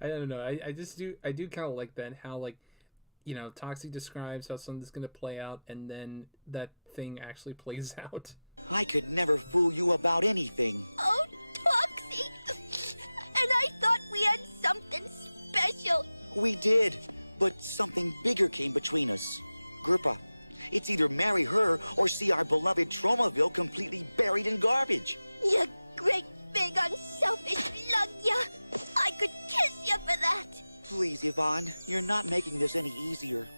I don't know. I do kind of like that. How like you know, Toxie describes how something's gonna play out, and then that thing actually plays out. I could never fool you about anything. Oh, Toxie! And I thought we had something special. We did, but something bigger came between us. Gerpa, it's either marry her or see our beloved Tromaville completely buried in garbage. You great big unselfish lug ya! I could kiss you for that! Please, Yvonne, you're not making this any easier.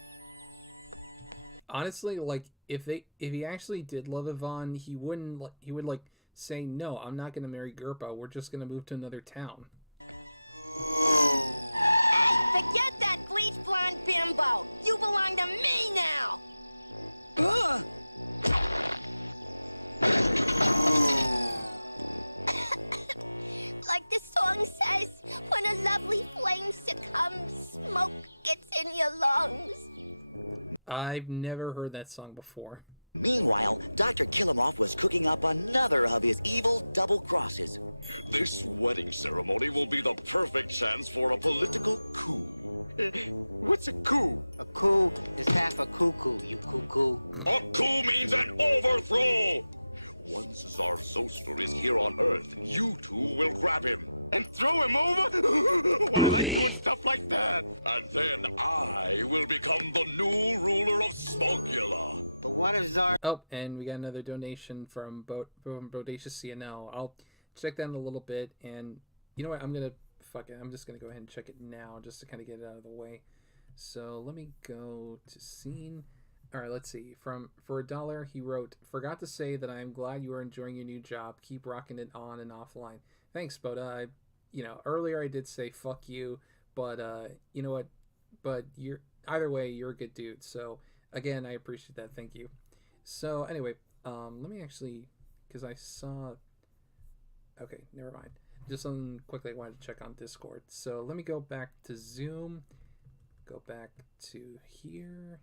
Honestly, like, if he actually did love Yvonne, he would like say, no, I'm not gonna marry Gerpa, we're just gonna move to another town. Hey, forget that bleach blonde bimbo. You belong to me now. Like the song says, when a lovely flame succumbs, smoke gets in your lungs. I've never heard that song before. Meanwhile, Dr. Killimov was cooking up another of his evil double crosses. This wedding ceremony will be the perfect chance for a political coup. What's a coup? A coup is half a cuckoo, you cuckoo. A coup means an overthrow! Once Tsar Zoster is here on Earth, you two will grab him. And throw him over? Well, I like doing stuff like that. And then I will become the new ruler of Smogula. But what if Tsar... Oh, and we got another donation from Bodacious CNL. I'll check that in a little bit, and you know what? I'm just gonna go ahead and check it now, just to kind of get it out of the way. So let me go to scene. All right, let's see. For $1, he wrote, "Forgot to say that I am glad you are enjoying your new job. Keep rocking it on and offline." Thanks, Boda. Earlier I did say fuck you, but you know what? But either way, you're a good dude. So again, I appreciate that. Thank you. So anyway, let me actually, because I saw. Okay, never mind. Just something quickly I wanted to check on Discord. So let me go back to Zoom. Go back to here.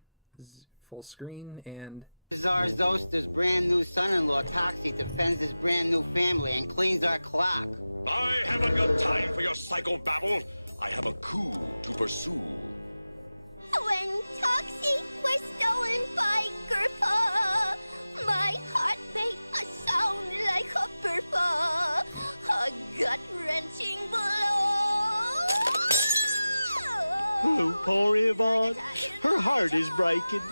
Full screen, and Tsar Zoster's brand new son-in-law, Toxie, defends his brand new family and cleans our clock. I haven't got time for your psychobabble. I have a coup to pursue. When Toxie was stolen by Gerpa, my heart made a sound like a burpa, a gut-wrenching blow. Oh, poor Yvonne. Her heart is breaking.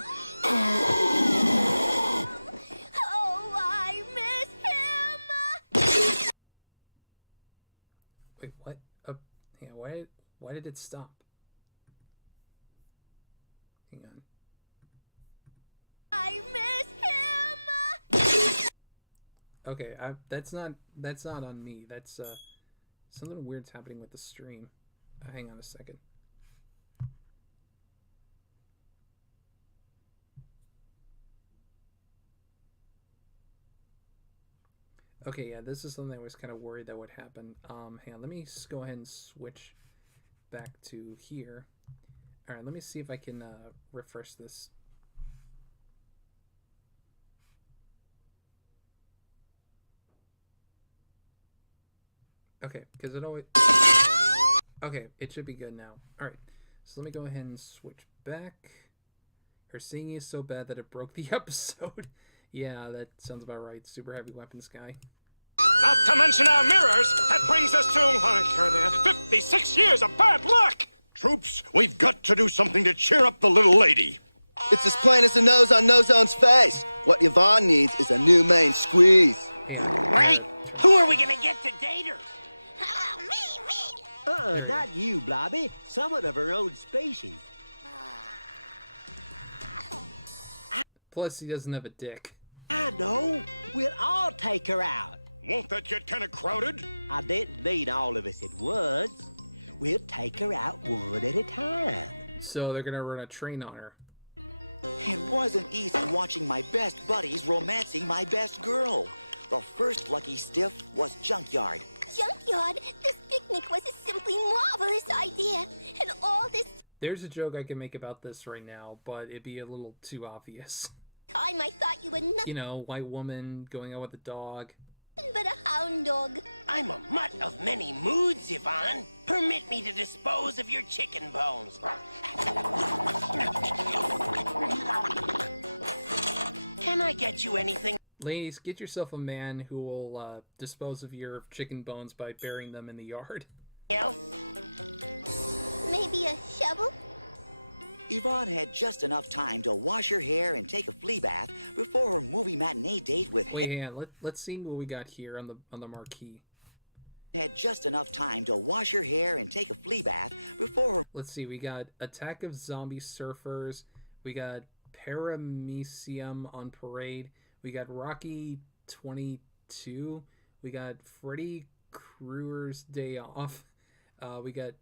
Oh, I miss him! Wait, what? Why did it stop? Hang on. I miss him! Okay, that's not on me. That's something weird's happening with the stream. Hang on a second. Okay, yeah, this is something I was kind of worried that would happen. Hang on, let me just go ahead and switch back to here. All right, let me see if I can refresh this. Okay, because it always... Okay, it should be good now. All right, so let me go ahead and switch back. Her singing is so bad that it broke the episode. Yeah, that sounds about right. Super heavy weapons guy. Not to mention our mirrors, that brings us to 56 years of bad luck! Troops, we've got to do something to cheer up the little lady. It's as plain as the nose on Nozone's face. What Yvonne needs is a new main squeeze. Right! Who are we gonna get to date her? Not you, Blobby. Someone of her own species. Plus, he doesn't have a dick. I know. We'll all take her out. Won't that get kind of crowded? I didn't mean all of us at once. We'll take her out one at a time. So they're gonna run a train on her. It wasn't easy watching my best buddies romancing my best girl. The first lucky stiff was Junkyard. Junkyard, this picnic was a simply marvelous idea. And all this There's a joke I can make about this right now, but it'd be a little too obvious. time I thought you were nothing. You know, white woman going out with a dog. But a hound dog. I'm a mutt of many moods, Yvonne. Permit me to dispose of your chicken bones. Can I get you anything? Ladies, get yourself a man who will dispose of your chicken bones by burying them in the yard. Else? Maybe a shovel? Yvonne had just enough time to wash her hair and take a flea bath before her movie matinee date with Wait, hang on. Let's see what we got here on the marquee. Had just enough time to wash her hair and take a flea bath before her... Let's see, we got Attack of Zombie Surfers, we got Paramecium on Parade, we got Rocky 22, we got Freddy Krueger's Day Off, we got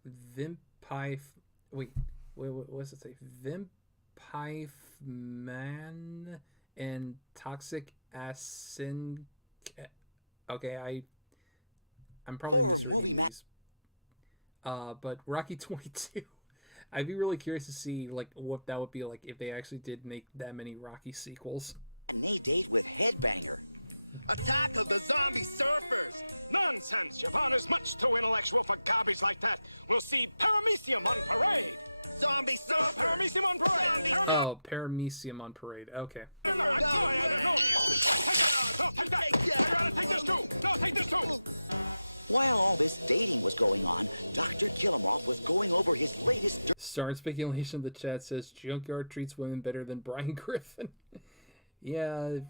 what does it say? Vimpyfe Man and Toxic Asin. Okay, I'm probably for movie these. But Rocky 22. I'd be really curious to see like what that would be like if they actually did make that many Rocky sequels. Matinee date with Headbanger. Attack of the Zombie Surfers! Nonsense! Yvonne is much too intellectual for garbage like that. We'll see Paramecium on Parade! Zombie Surfers! Paramecium on Parade! Oh, Paramecium on Parade. Okay. No, take that! I gotta take this too! No, take this too! While all this dating was going on, Dr. Killamov was going over his latest... Starring speculation in the chat says, Junkyard treats women better than Brian Griffin. Yeah...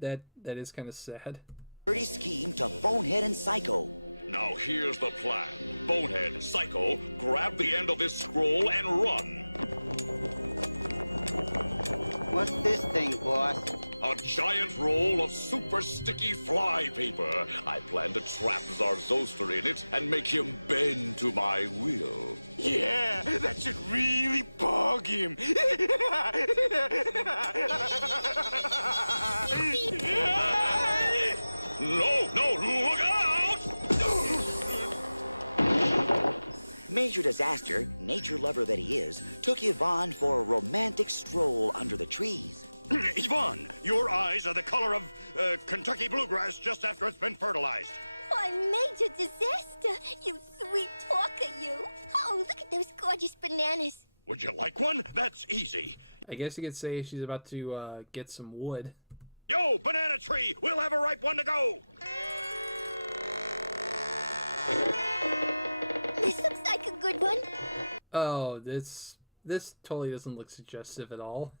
That is kind of sad. Dirty scheme to Bonehead and Psycho. Now here's the plan. Bonehead, Psycho, grab the end of this scroll and run. What's this thing, boss? A giant roll of super sticky fly paper. I plan to trap Zarzoster in it and make him bend to my will. Yeah, that should really bug him. No, look out! Major Disaster, nature lover that he is, took Yvonne for a romantic stroll under the trees. Yvonne, your eyes are the color of Kentucky bluegrass just after it's been fertilized. Why, Major Disaster, you sweet talker, you. Oh, look at those gorgeous bananas. Would you like one? That's easy. I guess you could say she's about to get some wood. Yo, banana tree, we'll have a ripe one to go. This looks like a good one. Oh, this totally doesn't look suggestive at all.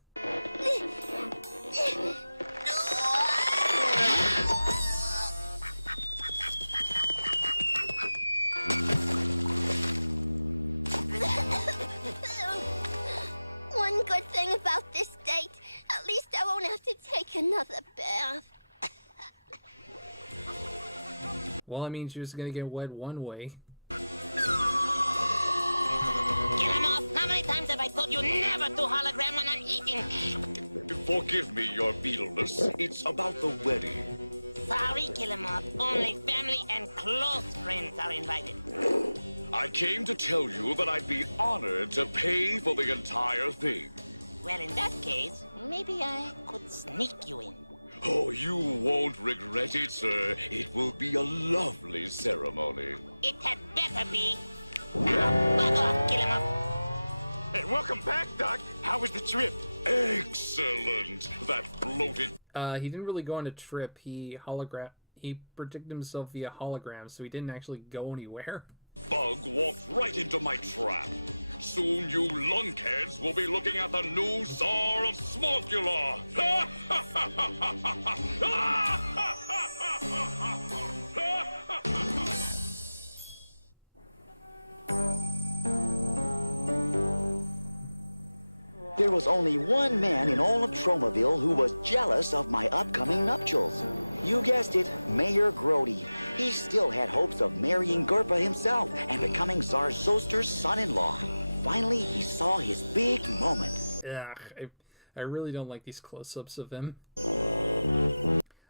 One good thing about this date, at least I won't have to take another bath. Well, I mean, she was gonna get wet one way. Get him off! How many times have I told you never to hologram when I'm eating? Forgive me, your beetleness. It's about the wedding. Sorry, Killamov. Only family and close friends are invited. I came to tell you that I'd be honored to pay for the entire thing. Well, in that case, maybe I could sneak you in. Oh, you won't regret it, sir. It will be a lovely ceremony. It had better be. Bug off, Killamov. Hey, welcome back, Doc. How was the trip? Excellent. That bloated... He didn't really go on a trip. He predicted himself via hologram, so he didn't actually go anywhere. Bug walked right into my trap. Soon you lunkheads will be looking at the new Tsar of Smonkula. There was only one man in all of Tromaville who was jealous of my upcoming nuptials. You guessed it, Mayor Grody. He still had hopes of marrying Gerpa himself and becoming Zarzoster's son-in-law. Finally, he saw his big moment. Ugh, I really don't like these close-ups of him.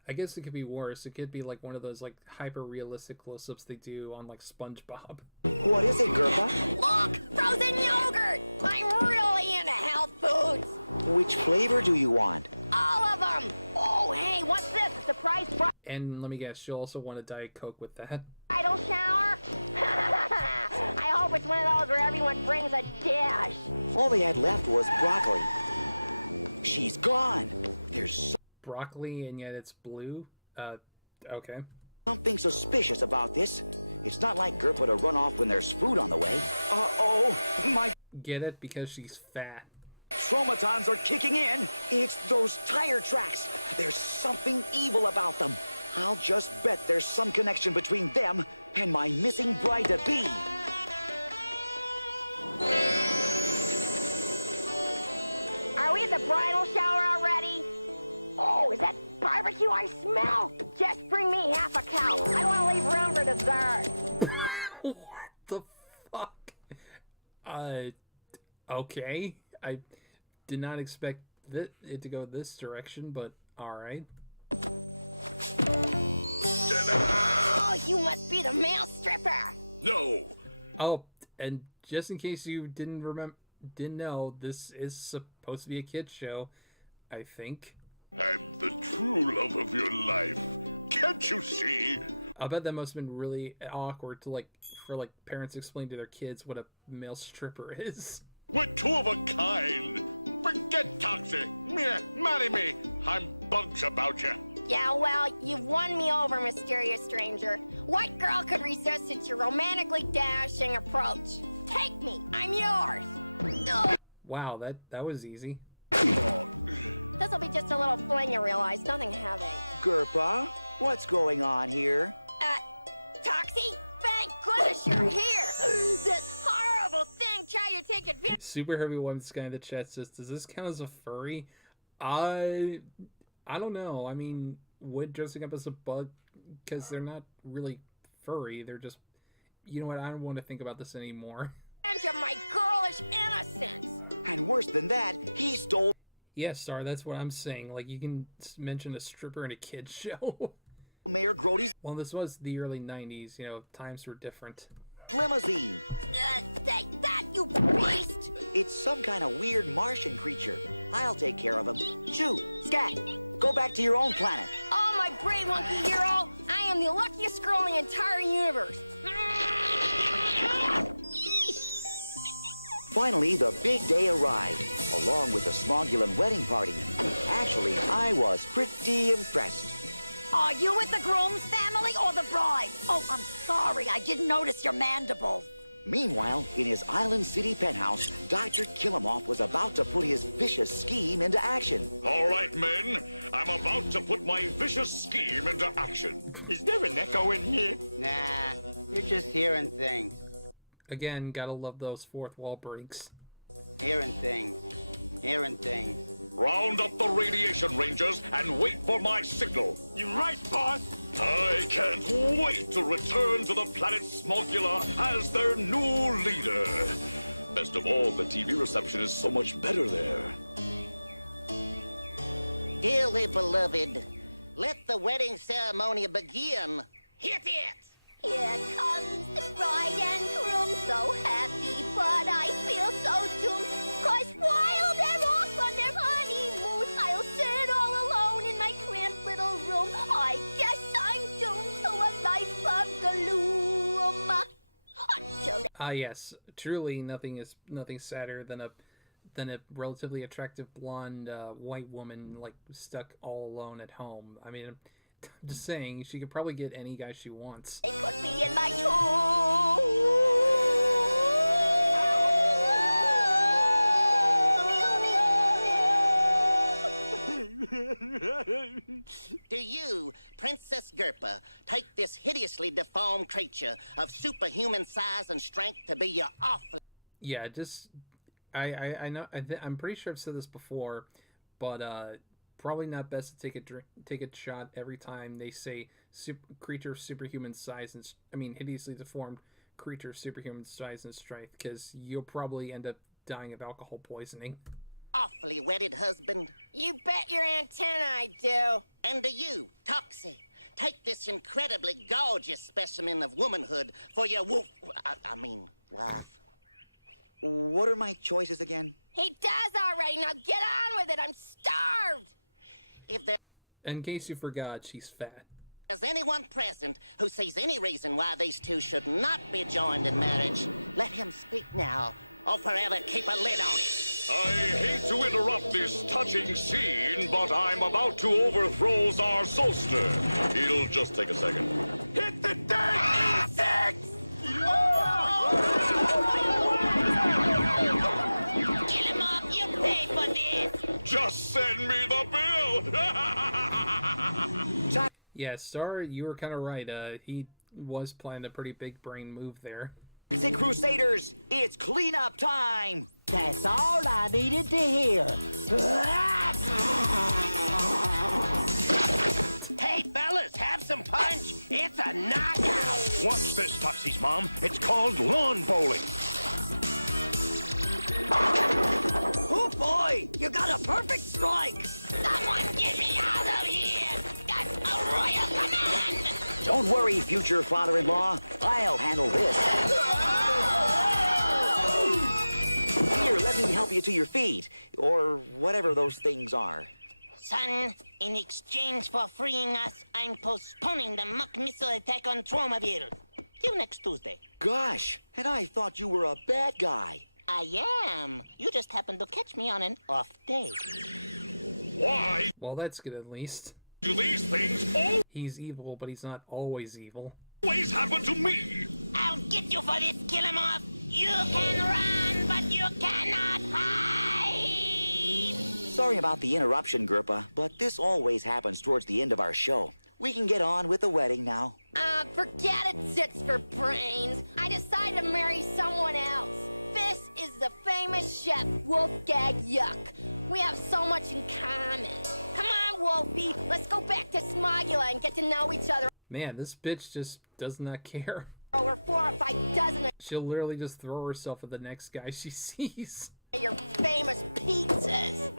I guess it could be worse. It could be like one of those like hyper-realistic close-ups they do on like SpongeBob. What is it, Gerpa? Look! Frozen yogurt! I'm really into health foods. Which flavor do you want? All of them! Oh, hey, what's this? A surprise prize? And let me guess, she'll also want a Diet Coke with that. Idle shower? I hope it's one of those where everyone brings a dish. All they had left was broccoli. She's gone. There's Broccoli, and yet it's blue? Okay. something suspicious about this. It's not like Gerpa to run off when there's food on the way. Uh-oh, my... Get it? Because she's fat. Traumatons are kicking in. It's those tire tracks. There's something evil about them. I'll just bet there's some connection between them and my missing bride-to-be. Are we at the bridal shower already? Oh, is that barbecue I smell? Just bring me half a cow. I don't want to leave room for dessert. What the fuck? Okay. I did not expect it to go this direction, but alright. Oh, you must be the male stripper. No. Oh, and just in case you didn't know, this is supposed to be a kid's show, I think. I'm the true love of your life. Can't you see? I bet that must have been really awkward to for parents to explain to their kids what a male stripper is. We're two of a kind. Forget Toxie. Marry me. I'm bunch about you. Yeah, well, you've won me over, mysterious stranger. What girl could resist at your romantically dashing approach? Take me. I'm yours. Ugh. Wow, that was easy. This'll be just a little fling, you realize. Nothing heavy. Gerpa, what's going on here? Toxie? Thank goodness you're here. This horrible thing tried to take advantage. Super Heavy One's guy in the chat says, does this count as a furry? I don't know. I mean, would dressing up as a bug, because they're not really furry. They're just, you know what? I don't want to think about this anymore. Of my girlish innocence. And worse than that, he stole... Yes, Star, that's what I'm saying. Like, you can mention a stripper in a kid's show. Mayor Grody's... Well, this was the early 90s. You know, times were different. Limousine. Take that, you beast! It's some kind of weird Martian creature. I'll take care of him. Shoo, Scat, go back to your own planet. Oh, my brave monkey hero! I am the luckiest girl in the entire universe. Finally, the big day arrived, along with the Smogulan wedding party. Actually, I was pretty impressed. Are you with the groom's family or the bride? Oh, I'm sorry, I didn't notice your mandibles. Meanwhile, in his Island City penthouse, Dr. Killamoff was about to put his vicious scheme into action. All right, men. I'm about to put my vicious scheme into action. Is there an echo in here? Nah, you're just hearing things. Again, gotta love those fourth wall breaks. Hearing things. Hearing things. Round up the radiation rangers and wait for my signal. You're right, boss. I can't wait to return to the planet Smogula as their new leader. Best of all, the TV reception is so much better there. Dearly beloved, let the wedding ceremony begin. Hit it! Here comes the bride and groom, so happy, but I feel so doomed. 'Cause while they're off on their honeymoon, I'll sit all alone in my cramped little room. I guess I'm doomed to a life of gloom. Yes, truly nothing sadder than a relatively attractive blonde white woman stuck all alone at home. I mean, I'm just saying, she could probably get any guy she wants. They put me in my Do you, Princess Gerpa, take this hideously deformed creature of superhuman size and strength to be your awful... Yeah, just... I know... I'm pretty sure I've said this before, but, probably not best to take a shot every time they say creature of superhuman size and hideously deformed creature of superhuman size and strength, because you'll probably end up dying of alcohol poisoning. Awfully wedded husband. You bet your antenna I do. And do you, Toxie, take this incredibly gorgeous specimen of womanhood for your wife. What are my choices again? He does already. Now get on with it. I'm starved. If there... In case you forgot, she's fat. Is anyone present who sees any reason why these two should not be joined in marriage? Let him speak now, or forever keep a lid on it. I hate to interrupt this touching scene, but I'm about to overthrow Zarzoster. It'll just take a second. Hit the dirt, insects! Kill him off, you pay for this! Just send me the bill! Yeah, Star, you were kind of right. He was playing a pretty big brain move there. Say, Crusaders, it's cleanup time! That's all I needed to hear. Hey, fellas, have some punch. It's a knockout. Watch this, Toxie's mom. It's called lawn bowling. Oh boy, you got a perfect strike. Someone get me out of here! That's a royal command! Don't worry, future father-in-law. I'll handle this. Here, let me help you to your feet, or whatever those things are. Son, in exchange for freeing us, I'm postponing the Muck missile attack on Tromaville. Till next Tuesday. Gosh, and I thought you were a bad guy. I am. You just happened to catch me on an off day. Why? Well, that's good at least. Do these things He's evil, but he's not always evil. always happen to me? I'll get you for this, kill him off. You can run, but you cannot hide. Sorry about the interruption, Gerpa, but this always happens towards the end of our show. We can get on with the wedding now. Forget it, Zits for brains. I decided to marry someone else. This is the famous chef, Wolfgang Yuck. We have so much in common. Come on, Wolfie, let's go back to Smogula and get to know each other. Man, this bitch just does not care. Over 4 or 5 dozen She'll literally just throw herself at the next guy she sees. of your famous pizzas.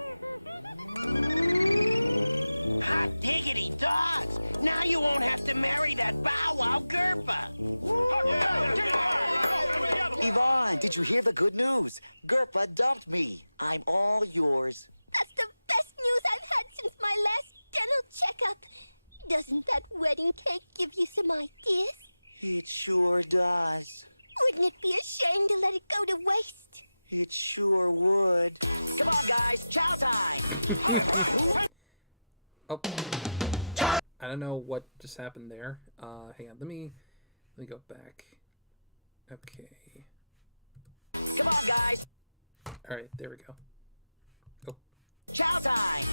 Hot diggity dogs! Now you won't have to marry that Bow Wow Gerpa. Yvonne, did you hear the good news? Gerpa dumped me. I'm all yours. That's the best news I've had since my last dental checkup. Doesn't that wedding cake give you some ideas? It sure does. Wouldn't it be a shame to let it go to waste? It sure would. Come on, guys, chow time! Oh. I don't know what just happened there. Hang on, let me go back. Okay. Come on, guys! Alright, there we go. Oh. Chow time!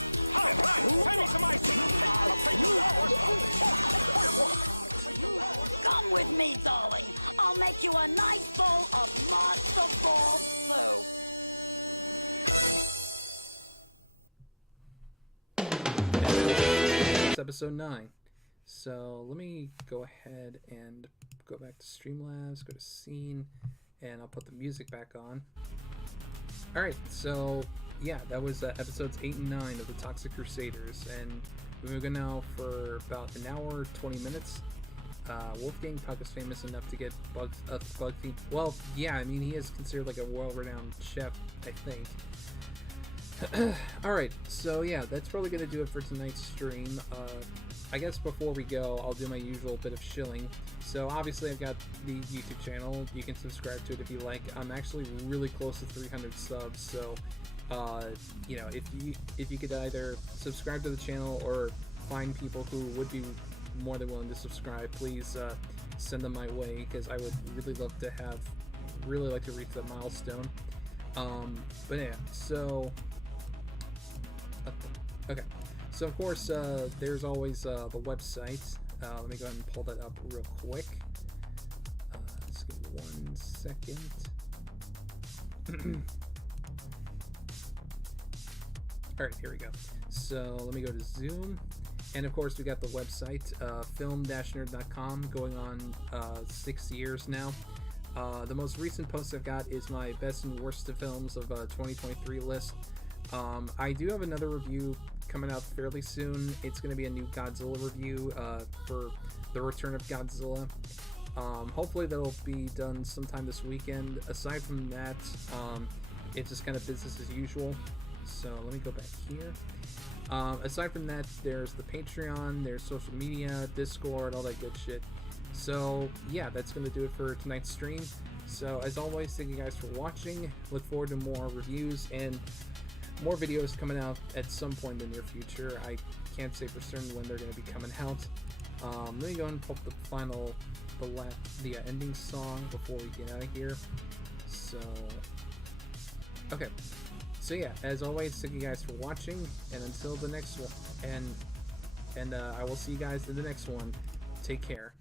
Come with me, darling. I'll make you a nice bowl of matzo ball soup. It's episode 9. So let me go ahead and go back to Streamlabs, go to Scene, and I'll put the music back on. Alright, so yeah, that was episodes 8 and 9 of the Toxic Crusaders, and we're going now for about an hour, 20 minutes. Wolfgang Puck is famous enough to get bug feed. Well, yeah, I mean, he is considered like a world-renowned chef, I think. Alright, so yeah, that's probably going to do it for tonight's stream. I guess before we go, I'll do my usual bit of shilling. So obviously I've got the YouTube channel. You can subscribe to it if you like. I'm actually really close to 300 subs, so you know, if you could either subscribe to the channel or find people who would be more than willing to subscribe, please send them my way, because I would really like to reach that milestone. But yeah, so okay, so of course there's always the website. Let me go ahead and pull that up real quick. Just give me 1 second. Alright, here we go. So let me go to Zoom. And of course we got the website, film-nerd.com, going on 6 years now. The most recent post I've got is my best and worst of films of 2023 list. I do have another review coming out fairly soon. It's going to be a new Godzilla review for the return of Godzilla. Hopefully that'll be done sometime this weekend. Aside from that, it's just kind of business as usual. So let me go back here. Aside from that, there's the Patreon, there's social media, Discord, all that good shit. So yeah, that's going to do it for tonight's stream. So as always, thank you guys for watching. Look forward to more reviews and more videos coming out at some point in the near future. I can't say for certain when they're going to be coming out. Let me go and put the ending song before we get out of here. So, okay. So yeah, as always, thank you guys for watching, and until the next one, and I will see you guys in the next one. Take care.